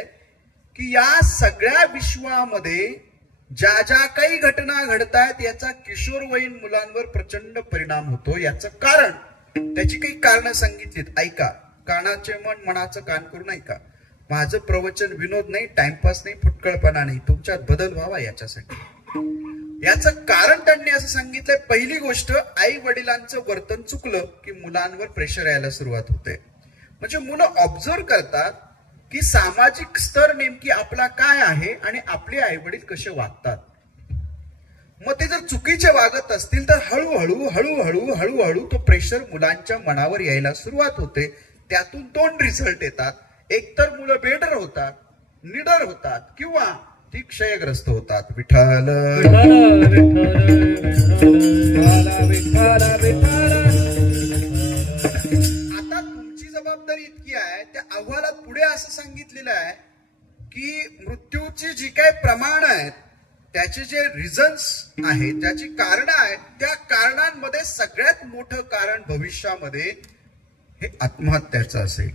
की या सगळ्या विश्वामध्ये ज्या ज्या काही घटना घडतायत याचा किशोरवयीन मुलांवर प्रचंड परिणाम होतो. याचं कारण, त्याची काही कारणं सांगितलीत, ऐका. कानाचे मन मनाचं कान करून ऐका. माझं प्रवचन विनोद नाही, टाइमपास नाही, फुटकळपणा नाही, तुमच्यात बदल व्हावा याच्यासाठी. याचं कारण त्यांनी असं सांगितलंय, पहिली गोष्ट, आई वडिलांचं वर्तन चुकलं की मुलांवर प्रेशर यायला सुरुवात होते. म्हणजे मुलं ऑब्झर्व करतात की सामाजिक स्तर नेमकी आपला काय आहे आणि आपले आई वडील कसे वागतात. मग ते जर चुकीचे वागत असतील तर हळूहळू हळूहळू हळूहळू तो प्रेशर मुलांच्या मनावर यायला सुरुवात होते. त्यातून 2 रिझल्ट येतात. एकतर मुलं बेडर होतात, निडर होतात, किंवा ती क्षयग्रस्त होतात. विठ्ठल आता तुमची जबाबदारी इतकी आहे, त्या अहवालात पुढे असं सांगितलेलं आहे की मृत्यूची जी काही प्रमाण आहेत, त्याचे जे रिझन्स आहेत, ज्याची कारणं आहेत, त्या कारणांमध्ये सगळ्यात मोठं कारण भविष्यामध्ये हे आत्महत्याचं असेल.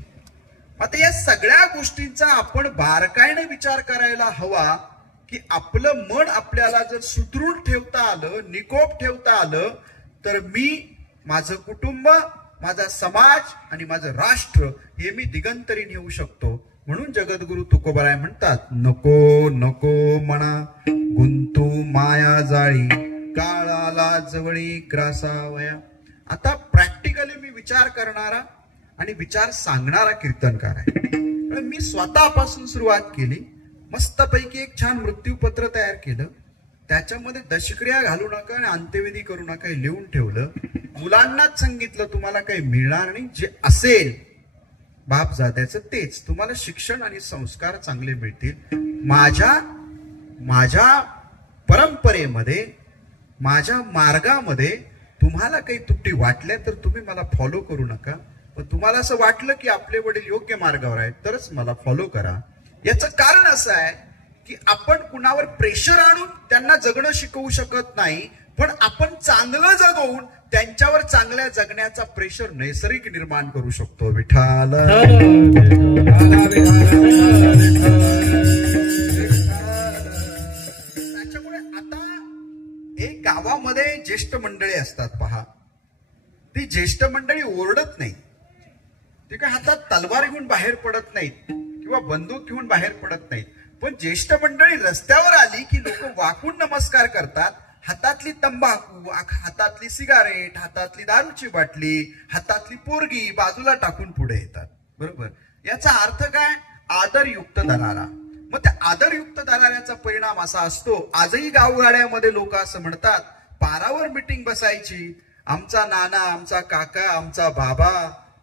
आता या सगळ्या गोष्टींचा आपण बारकाईने विचार करायला हवा की आपलं मन आपल्याला जर सुदृढ ठेवता आलं, निकोप ठेवता आलं, तर मी, माझं कुटुंब, माझा समाज आणि माझं राष्ट्र हे मी दिगंतरी नेऊ शकतो. म्हणून जगद्गुरु तुकोबाराय म्हणतात, नको नको म्हणा गुंतू माया जाळी, काळाला जवळी ग्रासावया. आता प्रॅक्टिकली मी विचार करणारा आणि विचार सांगणारा कीर्तनकार आहे. मी स्वतःपासून सुरुवात केली. मस्तपैकी एक छान मृत्यूपत्र तयार केलं. त्याच्यामध्ये दशक्रिया घालू नका आणि अंत्यविधी करू नका हे लिहून ठेवलं. मुलांनाच सांगितलं तुम्हाला काही मिळणार नाही, जे असेल बापजाद्याचं तेच. तुम्हाला शिक्षण आणि संस्कार चांगले मिळतील. माझ्या परंपरेमध्ये, माझ्या मार्गामध्ये तुम्हाला काही त्रुटी वाटल्या तर तुम्ही मला फॉलो करू नका. पण तुम्हाला असं वाटलं की आपले वडील योग्य मार्गावर आहेत तरच मला फॉलो करा. याचं कारण असं आहे की आपण कुणावर प्रेशर आणून त्यांना जगणं शिकवू शकत नाही, पण आपण चांगलं जगवून त्यांच्यावर चांगल्या जगण्याचा प्रेशर नैसर्गिक निर्माण करू शकतो. विठ्ठल त्याच्यामुळे आता एक गावामध्ये ज्येष्ठ मंडळी असतात पहा. ती ज्येष्ठ मंडळी ओरडत नाही, ते काय हातात तलवार घेऊन बाहेर पडत नाहीत किंवा बंदूक घेऊन बाहेर पडत नाहीत. पण ज्येष्ठ मंडळी रस्त्यावर आली की लोक वाकून नमस्कार करतात. हातातली तंबाखू, हातातली सिगारेट, हातातली दारूची बाटली, हातातली पोरगी बाजूला टाकून पुढे येतात. बरोबर. याचा अर्थ काय? आदरयुक्त दरारा. मग त्या आदरयुक्त दराऱ्याचा परिणाम असा असतो, आजही गावगाड्यामध्ये लोक असं म्हणतात, पारावर मिटिंग बसायची, आमचा नाना, आमचा काका, आमचा बाबा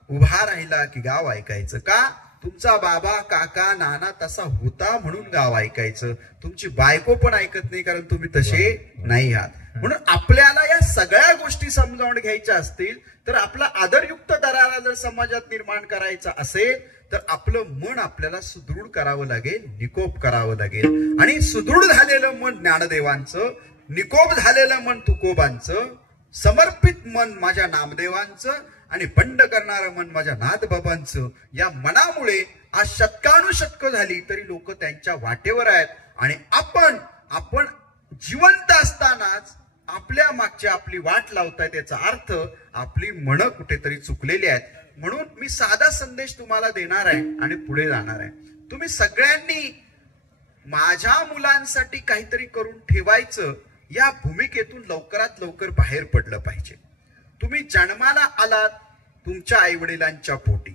उभा राहिला की गाव ऐकायचं. का? तुमचा बाबा, काका, नाना तसा होता म्हणून गाव ऐकायचं. तुमची बायको पण ऐकत नाही कारण तुम्ही तसे नाही आहात. म्हणून आपल्याला या सगळ्या गोष्टी समजावून घ्यायच्या असतील तर आपला आदरयुक्त दरारा जर समाजात निर्माण करायचा असेल तर आपलं मन आपल्याला सुदृढ करावं लागेल, निकोप करावं लागेल. आणि सुदृढ झालेलं मन ज्ञानदेवांचं, निकोप झालेलं मन तुकोबांचं, समर्पित मन माझ्या नामदेवांचं आणि बंड करणारं मन माझ्या नाथबाबांचं, या मनामुळे आज शतकानुशतक झाली तरी लोक त्यांच्या वाटेवर आहेत. आणि आपण जिवंत असतानाच आपल्या मागची आपली वाट लावतायत. याचा अर्थ आपली मनं कुठेतरी चुकलेली आहेत. म्हणून मी साधा संदेश तुम्हाला देणार आहे आणि पुढे जाणार आहे. तुम्ही सगळ्यांनी माझ्या मुलांसाठी काहीतरी करून ठेवायचं या भूमिकेतून लवकरात लवकर बाहेर पडलं पाहिजे. तुम्ही जन्माला आलात तुमच्या आई वडिलांच्या पोटी,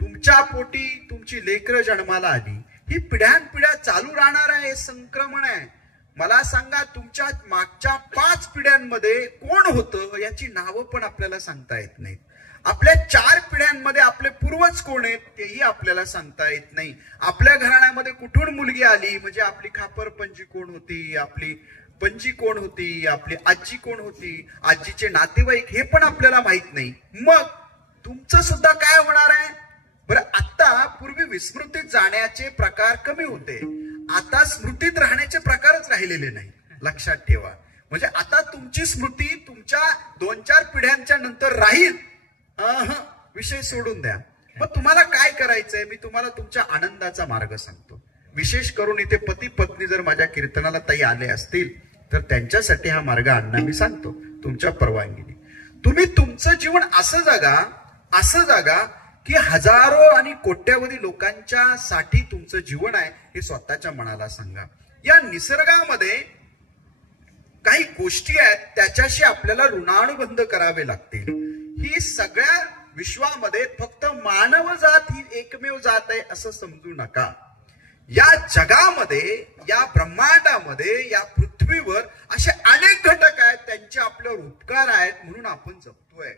तुमच्या पोटी तुमची लेकरं जन्माला आली. ही पिढ्यानपिढ्या चालू राहणार आहे, हे संक्रमण आहे. मला सांगा, तुमच्या मागच्या 5 पिढ्यांमध्ये कोण होतं याची नावं पण आपल्याला सांगता येत नाहीत. आपल्या 4 पिढ्यांमध्ये आपले पूर्वज कोण आहेत तेही आपल्याला सांगता येत नाही. आपल्या घराण्यामध्ये कुठून मुलगी आली, म्हणजे आपली खापर पंजी कोण होती, आपली पंजी कोण होती, आपली आजी कोण होती, आजीचे नातेवाईक हे पण आपल्याला माहित नाही. मग तुमचं सुद्धा काय होणार आहे बरं? आता पूर्वी विस्मृतीत जाण्याचे प्रकार कमी होते, आता स्मृतीत राहण्याचे प्रकारच राहिलेले नाही. लक्षात ठेवा. म्हणजे आता तुमची स्मृती तुमच्या 2-4 पिढ्यांच्या नंतर राहील. विषय सोडून द्या. मग तुम्हाला काय करायचंय, मी तुम्हाला तुमच्या आनंदाचा मार्ग सांगतो. विशेष करून इथे पती पत्नी जर माझ्या कीर्तनाला ताई आले असतील तर त्यांच्यासाठी हा मार्ग आणणं मी सांगतो तुमच्या परवानगीने. तुम्ही तुमचं जीवन असं जगा की हजारो आणि कोट्यावधी लोकांच्या साठी तुमचं जीवन आहे हे स्वतःच्या मनाला सांगा. या निसर्गामध्ये काही गोष्टी आहेत त्याच्याशी आपल्याला ऋणानुबंध करावे लागतील. ही सगळ्या विश्वामध्ये फक्त मानव जात ही एकमेव जात आहे असं समजू नका. या जगामध्ये, या ब्रह्मांडामध्ये, या पृथ्वीवर असे अनेक घटक आहेत, त्यांचे आपल्यावर उपकार आहेत म्हणून आपण जगतोय.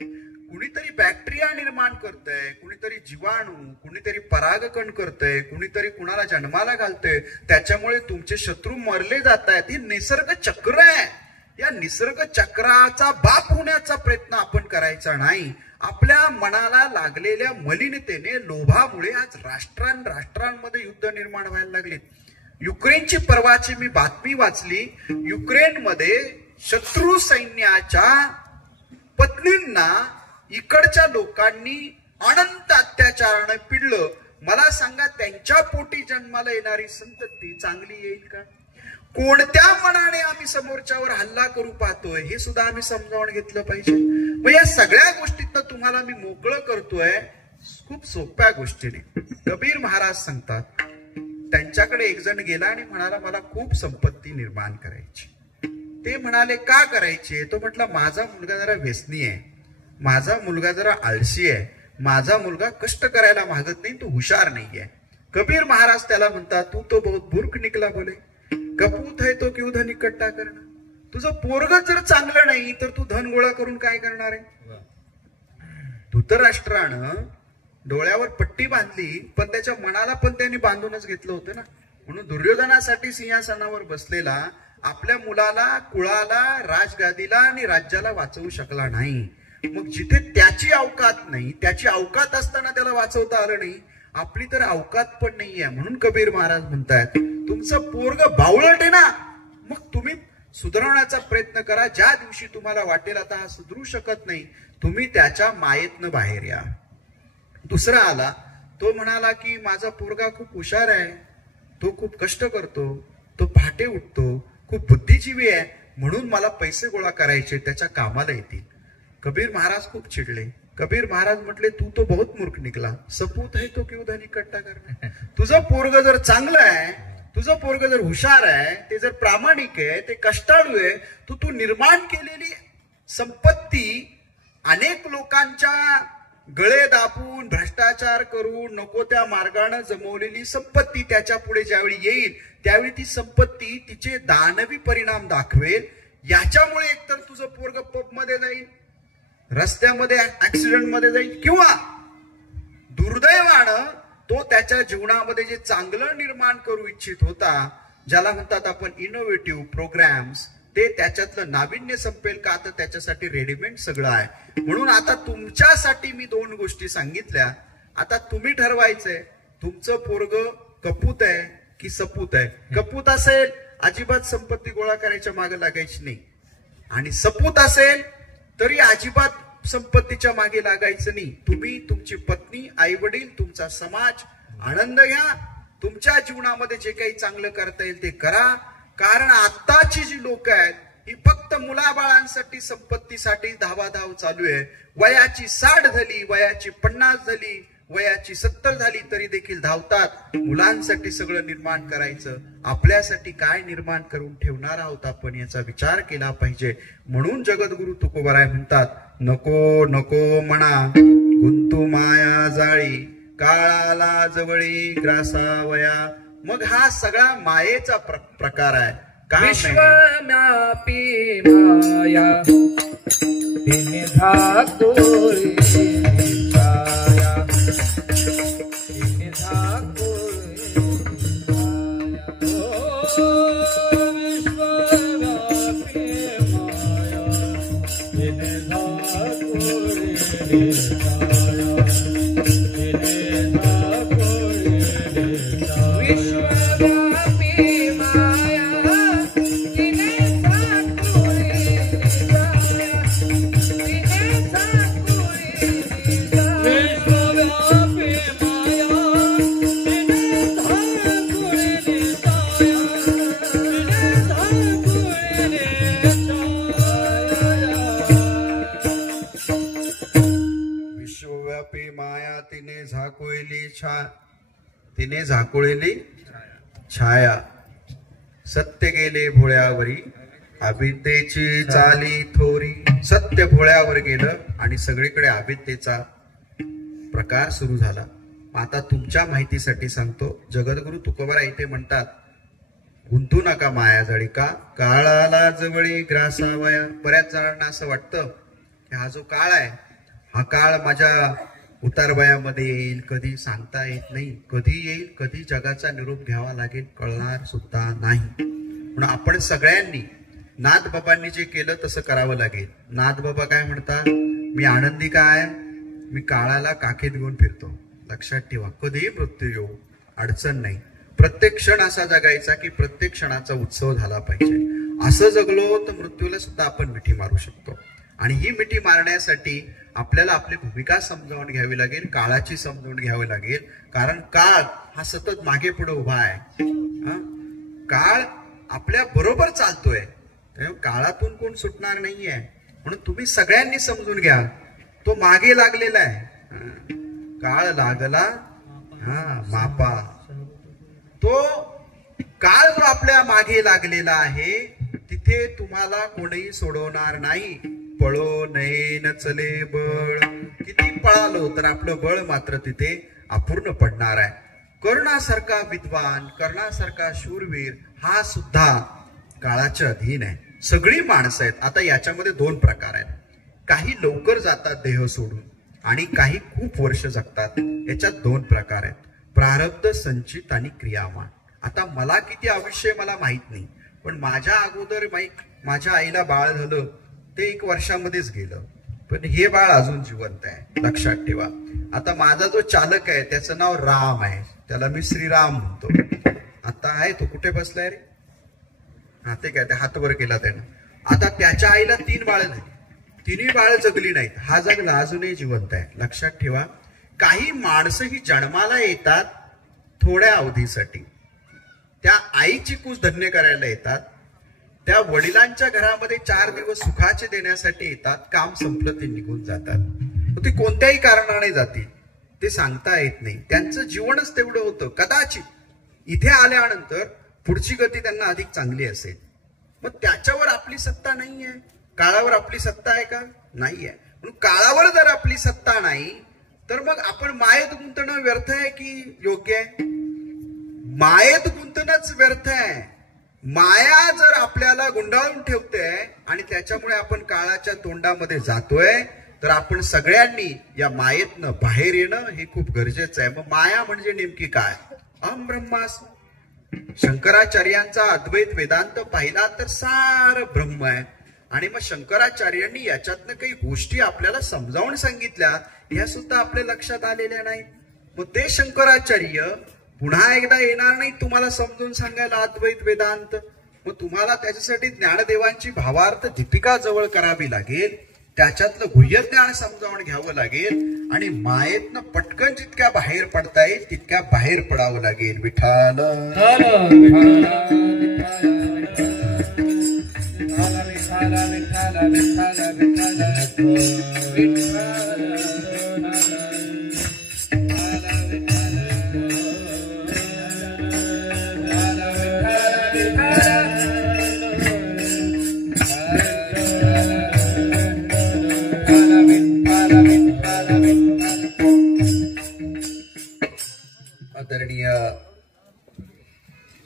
कुणीतरी बॅक्टेरिया निर्माण करतंय, कुणीतरी जीवाणू, कुणीतरी परागकण करतंय, कुणीतरी कुणाला जन्माला घालतंय, त्याच्यामुळे तुमचे शत्रू मरले जात आहेत. हे निसर्ग चक्र आहे. या निसर्ग चक्राचा बाप होण्याचा प्रयत्न आपण करायचा नाही. आपल्या मनाला लागलेल्या मलिनतेने, लोभामुळे आज राष्ट्रांमध्ये युद्ध निर्माण व्हायला लागलीत. युक्रेनची परवाची मी बातमी वाचली. युक्रेनमध्ये शत्रू सैन्याच्या पत्नींना इकडच्या लोकांनी अनंत अत्याचाराने पिडलं. मला सांगा, त्यांच्या पोटी जन्माला येणारी संतती चांगली येईल का? कोणत्या मनाने आम्ही समोरच्यावर हल्ला करू पाहतोय हे सुद्धा आम्ही समजावून घेतलं पाहिजे. मग या सगळ्या गोष्टीतनं तुम्हाला मी मोकळं करतोय खूप सोप्या गोष्टीने. कबीर महाराज सांगतात, त्यांच्याकडे एक जण गेला आणि म्हणाला, मला खूप संपत्ती निर्माण करायची. ते म्हणाले, का करायची? तो म्हटला, माझा मुलगा जरा व्यसनी आहे, माझा मुलगा जरा आळशी आहे, माझा मुलगा कष्ट करायला मागत नाही, तो हुशार नाहीये. कबीर महाराज त्याला म्हणतात, तू तो बहुत मूर्ख निकला बोले, कपूत है तो क्यों धन इकट्ठा करणं. तुझं पोरग जर चांगलं नाही तर तू धन गोळा करून काय करणार आहे? धृतराष्ट्रानं डोळ्यावर पट्टी बांधली, पण त्याच्या मनाला पण त्यांनी बांधूनच घेतलं होतं ना. म्हणून दुर्योधनासाठी सिंहासनावर बसलेला आपल्या मुलाला, कुळाला, राजगादीला आणि राज्याला वाचवू शकला नाही. मग जिथे त्याची अवकात नाही, त्याची अवकात असताना त्याला वाचवता आलं नाही, आपली तर अवकात पण नाहीये. म्हणून कबीर महाराज म्हणतात, तुमचं पोरग बावळट आहे ना, मग तुम्ही सुधारण्याचा प्रयत्न करा. ज्या दिवशी तुम्हाला वाटेल आता हा सुधरू शकत नाही, तुम्ही त्याच्या मायेतनं बाहेर या. दुसरा आला, तो म्हणाला की माझा पोरगा खूप हुशार आहे, तो खूप कष्ट करतो, तो पहाटे उठतो, खूप बुद्धिजीवी आहे, म्हणून मला पैसे गोळा करायचे, त्याच्या कामाला येतील. कबीर महाराज खूप चिडले. कबीर महाराज म्हटले, तू तो बहुत मूर्ख निकला, सपूत है तो क्यों धन इकट्ठा करना. तुझं पोरग जर चांगलं आहे, तुझं पोरग जर हुशार आहे, ते जर प्रामाणिक आहे, ते कष्टाळू आहे, तू निर्माण केलेली संपत्ती अनेक लोकांच्या गळे दाबून, भ्रष्टाचार करून, नको त्या मार्गाने जमवलेली संपत्ती त्याच्या पुढे ज्यावेळी येईल त्यावेळी ती संपत्ती तिचे दानवी परिणाम दाखवेल. याच्यामुळे एकतर तुझं पोरग पबमध्ये जाईल, रस्त्यामध्ये ऍक्सिडेंट मध्ये जाईल, किंवा दुर्दैवानं तो त्याच्या जीवनामध्ये जे चांगलं निर्माण करू इच्छित होता, ज्याला म्हणतात आपण इनोव्हेटिव्ह प्रोग्राम्स, ते त्याच्यातलं नाविन्य संपेल का? तर त्याच्यासाठी रेडीमेड सगळं आहे. म्हणून आता तुमच्यासाठी मी 2 गोष्टी सांगितल्या. आता तुम्ही ठरवायचंय, तुमचं पोरग कपूत आहे की सपूत आहे. कपूत असेल अजिबात संपत्ती गोळा करायच्या मागे लागायची नाही, आणि सपूत असेल तरी अजिबात संपत्तीच्या मागे लागायचं नाही. तुम्ही, तुमची पत्नी, आई वडील, तुमचा समाज आनंद घ्या. तुमच्या जीवनामध्ये जे काही चांगलं करता येईल ते करा. कारण आताची जी लोक आहेत ही फक्त मुलाबाळांसाठी, संपत्तीसाठी धावाधाव चालू आहे. वयाची 60 झाली, वयाची 50 झाली, वयाची 70 झाली तरी देखील धावतात. मुलांसाठी सगळं निर्माण करायचं, आपल्यासाठी काय निर्माण करून ठेवणार आहोत आपण याचा विचार केला पाहिजे. म्हणून जगद्गुरु तुकोबराय म्हणतात, नको नको म्हणा गुंतू माया जाळी, काळाला जवळी ग्रासावया, मग हा सगळा मायेचा प्रकार आहे. काम आहे. विश्वव्यापी माया तिने झाकोळी छाया, तिने झाकोळी छाया. विश्वव्यापी माया तिने झाकोळी छाया, तिने झाकोळी छाया. विश्वव्यापी माया तिने झाकोळी छाया, तिने झाकोळी छाया. विश्वव्यापी माया तिने झाकोळी छाया, तिने झाकोळी छाया. विश्वव्यापी माया तिने झाकोळलेली छाया. सत्य गेले भोळ्यावरी अविद्येची चाली थोरी. सत्य भोळ्यावर गेलं आणि सगळीकडे अविद्येचा प्रकार सुरू झाला. आता तुमच्या माहितीसाठी सांगतो, जगद्गुरु तुकोबाराय इथे म्हणतात, गुंतू नका मायाजाळी. का? काळाला जवळी ग्रासावया. बऱ्याच जणांना असं वाटतं की हा जो काळ आहे, हा काळ माझ्या उतारवयामध्ये येईल, कधी सांगता येत नाही. कधी येईल, कधी जगाचा निरोप घ्यावा लागेल, कळणार सुद्धा नाही. म्हणून आपण सगळ्यांनी नाथबाबांनी जे केलं तसं करावं लागेल. नाथबाबा काय म्हणतात? मी आनंदी काय, मी काळाला काखेत घेऊन फिरतो. लक्षात ठेवा, कधीही मृत्यू येऊ अडचण नाही. प्रत्येक क्षण असा जगायचा की प्रत्येक क्षणाचा उत्सव झाला पाहिजे. असं जगलो तर मृत्यूला सुद्धा आपण मिठी मारू शकतो. आणि ही मिठी मारण्यासाठी आपल्याला आपली भूमिका समजावून घ्यावी लागेल, काळाची समजून घ्यावी लागेल. कारण काळ हा सतत मागे पुढे उभा आहे. काळ आपल्या बरोबर चालतोय, काळातून कोण सुटणार नाहीये. म्हणून तुम्ही सगळ्यांनी समजून घ्या, तो मागे लागलेला आहे. काळ लागला मापा. तो काळ जो आपल्या मागे लागलेला आहे, तिथे तुम्हाला कोणीही सोडवणार नाही. पळो नये न चले बळ. किती पळालो तर आपलं बळ मात्र तिथे अपूर्ण पडणार आहे. कर्णासारखा विद्वान, कर्णासारखा शूरवीर हा सुद्धा काळाच्या अधीन आहे. सगळी माणसं आहेत. आता याच्यामध्ये दोन प्रकार आहेत. काही लवकर जातात देह सोडून आणि काही खूप वर्ष जगतात. याच्यात दोन प्रकार आहेत, प्रारब्ध संचित आणि क्रियामान. आता मला किती आयुष्य मला माहित नाही, पण माझ्या अगोदर माझ्या आईला बाळ झालं, ते 1 वर्षामध्येच गेलं, पण हे बाळ अजून जिवंत आहे. लक्षात ठेवा. आता माझा जो चालक आहे त्याचं नाव राम आहे, त्याला मी श्रीराम म्हणतो. आता आहे तो कुठे बसलाय रे? हा ते काय, ते हात वर केला त्यानं. आता त्याच्या आईला 3 बाळ झाली, तिन्ही बाळ जगली नाहीत, हा जगला, अजूनही जिवंत आहे. लक्षात ठेवा. काही माणसं ही जन्माला येतात थोड्या अवधीसाठी, त्या आईची कुस धन्य करायला येतात, त्या वडिलांच्या घरामध्ये 4 दिवस सुखाचे देण्यासाठी येतात, काम संपलं ते निघून जातात. ते कोणत्याही कारणाने जातील ते सांगता येत नाही. त्यांचं जीवनच तेवढं होतं. कदाचित इथे आल्यानंतर पुढची गती त्यांना अधिक चांगली असेल. मग त्याच्यावर आपली सत्ता नाहीये. काळावर आपली सत्ता आहे का? नाहीये. म्हणून काळावर जर आपली सत्ता नाही तर मग आपण मायेत गुंतणं व्यर्थ आहे की योग्य आहे? मायेत गुंतणंच व्यर्थ आहे. माया जर आपल्याला गुंडाळून ठेवते आणि त्याच्यामुळे आपण काळाच्या तोंडामध्ये जातोय, तर आपण सगळ्यांनी या मायेतनं बाहेर येणं हे खूप गरजेचं आहे. मग माया म्हणजे नेमकी काय? अहम ब्रह्मास्मी. शंकराचार्यांचा अद्वैत वेदांत पाहिला तर सार ब्रह्म आहे. आणि मग शंकराचार्यांनी याच्यातनं काही गोष्टी आपल्याला समजावून सांगितल्या, ह्या सुद्धा आपल्या लक्षात आलेल्या नाहीत. मग ते शंकराचार्य पुन्हा एकदा येणार नाही तुम्हाला समजून सांगायला अद्वैत वेदांत. मग तुम्हाला त्याच्यासाठी ज्ञानदेवांची भावार्थ दीपिका जवळ करावी लागेल, त्याच्यातलं गुह्य ज्ञान समजावून घ्यावं लागेल आणि मायेतनं पटकन जितक्या बाहेर पडता येईल तितक्या बाहेर पडावं लागेल. विठाल आदरणीय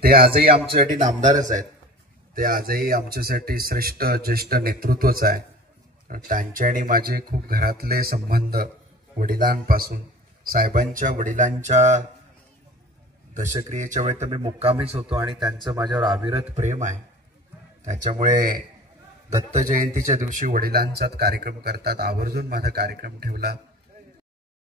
ते आजही आमच्यासाठी नामदारच आहेत. ते आजही आमच्यासाठी श्रेष्ठ ज्येष्ठ नेतृत्वच आहे. त्यांचे आणि माझे खूप घरातले संबंध वडिलांपासून, साहेबांच्या वडिलांच्या दशक्रियेच्या वेळी तर मी मुक्कामीच होतो आणि त्यांचं माझ्यावर अविरत प्रेम आहे. त्याच्यामुळे दत्त जयंतीच्या दिवशी वडिलांचा कार्यक्रम करतात, आवर्जून माझा कार्यक्रम ठेवला.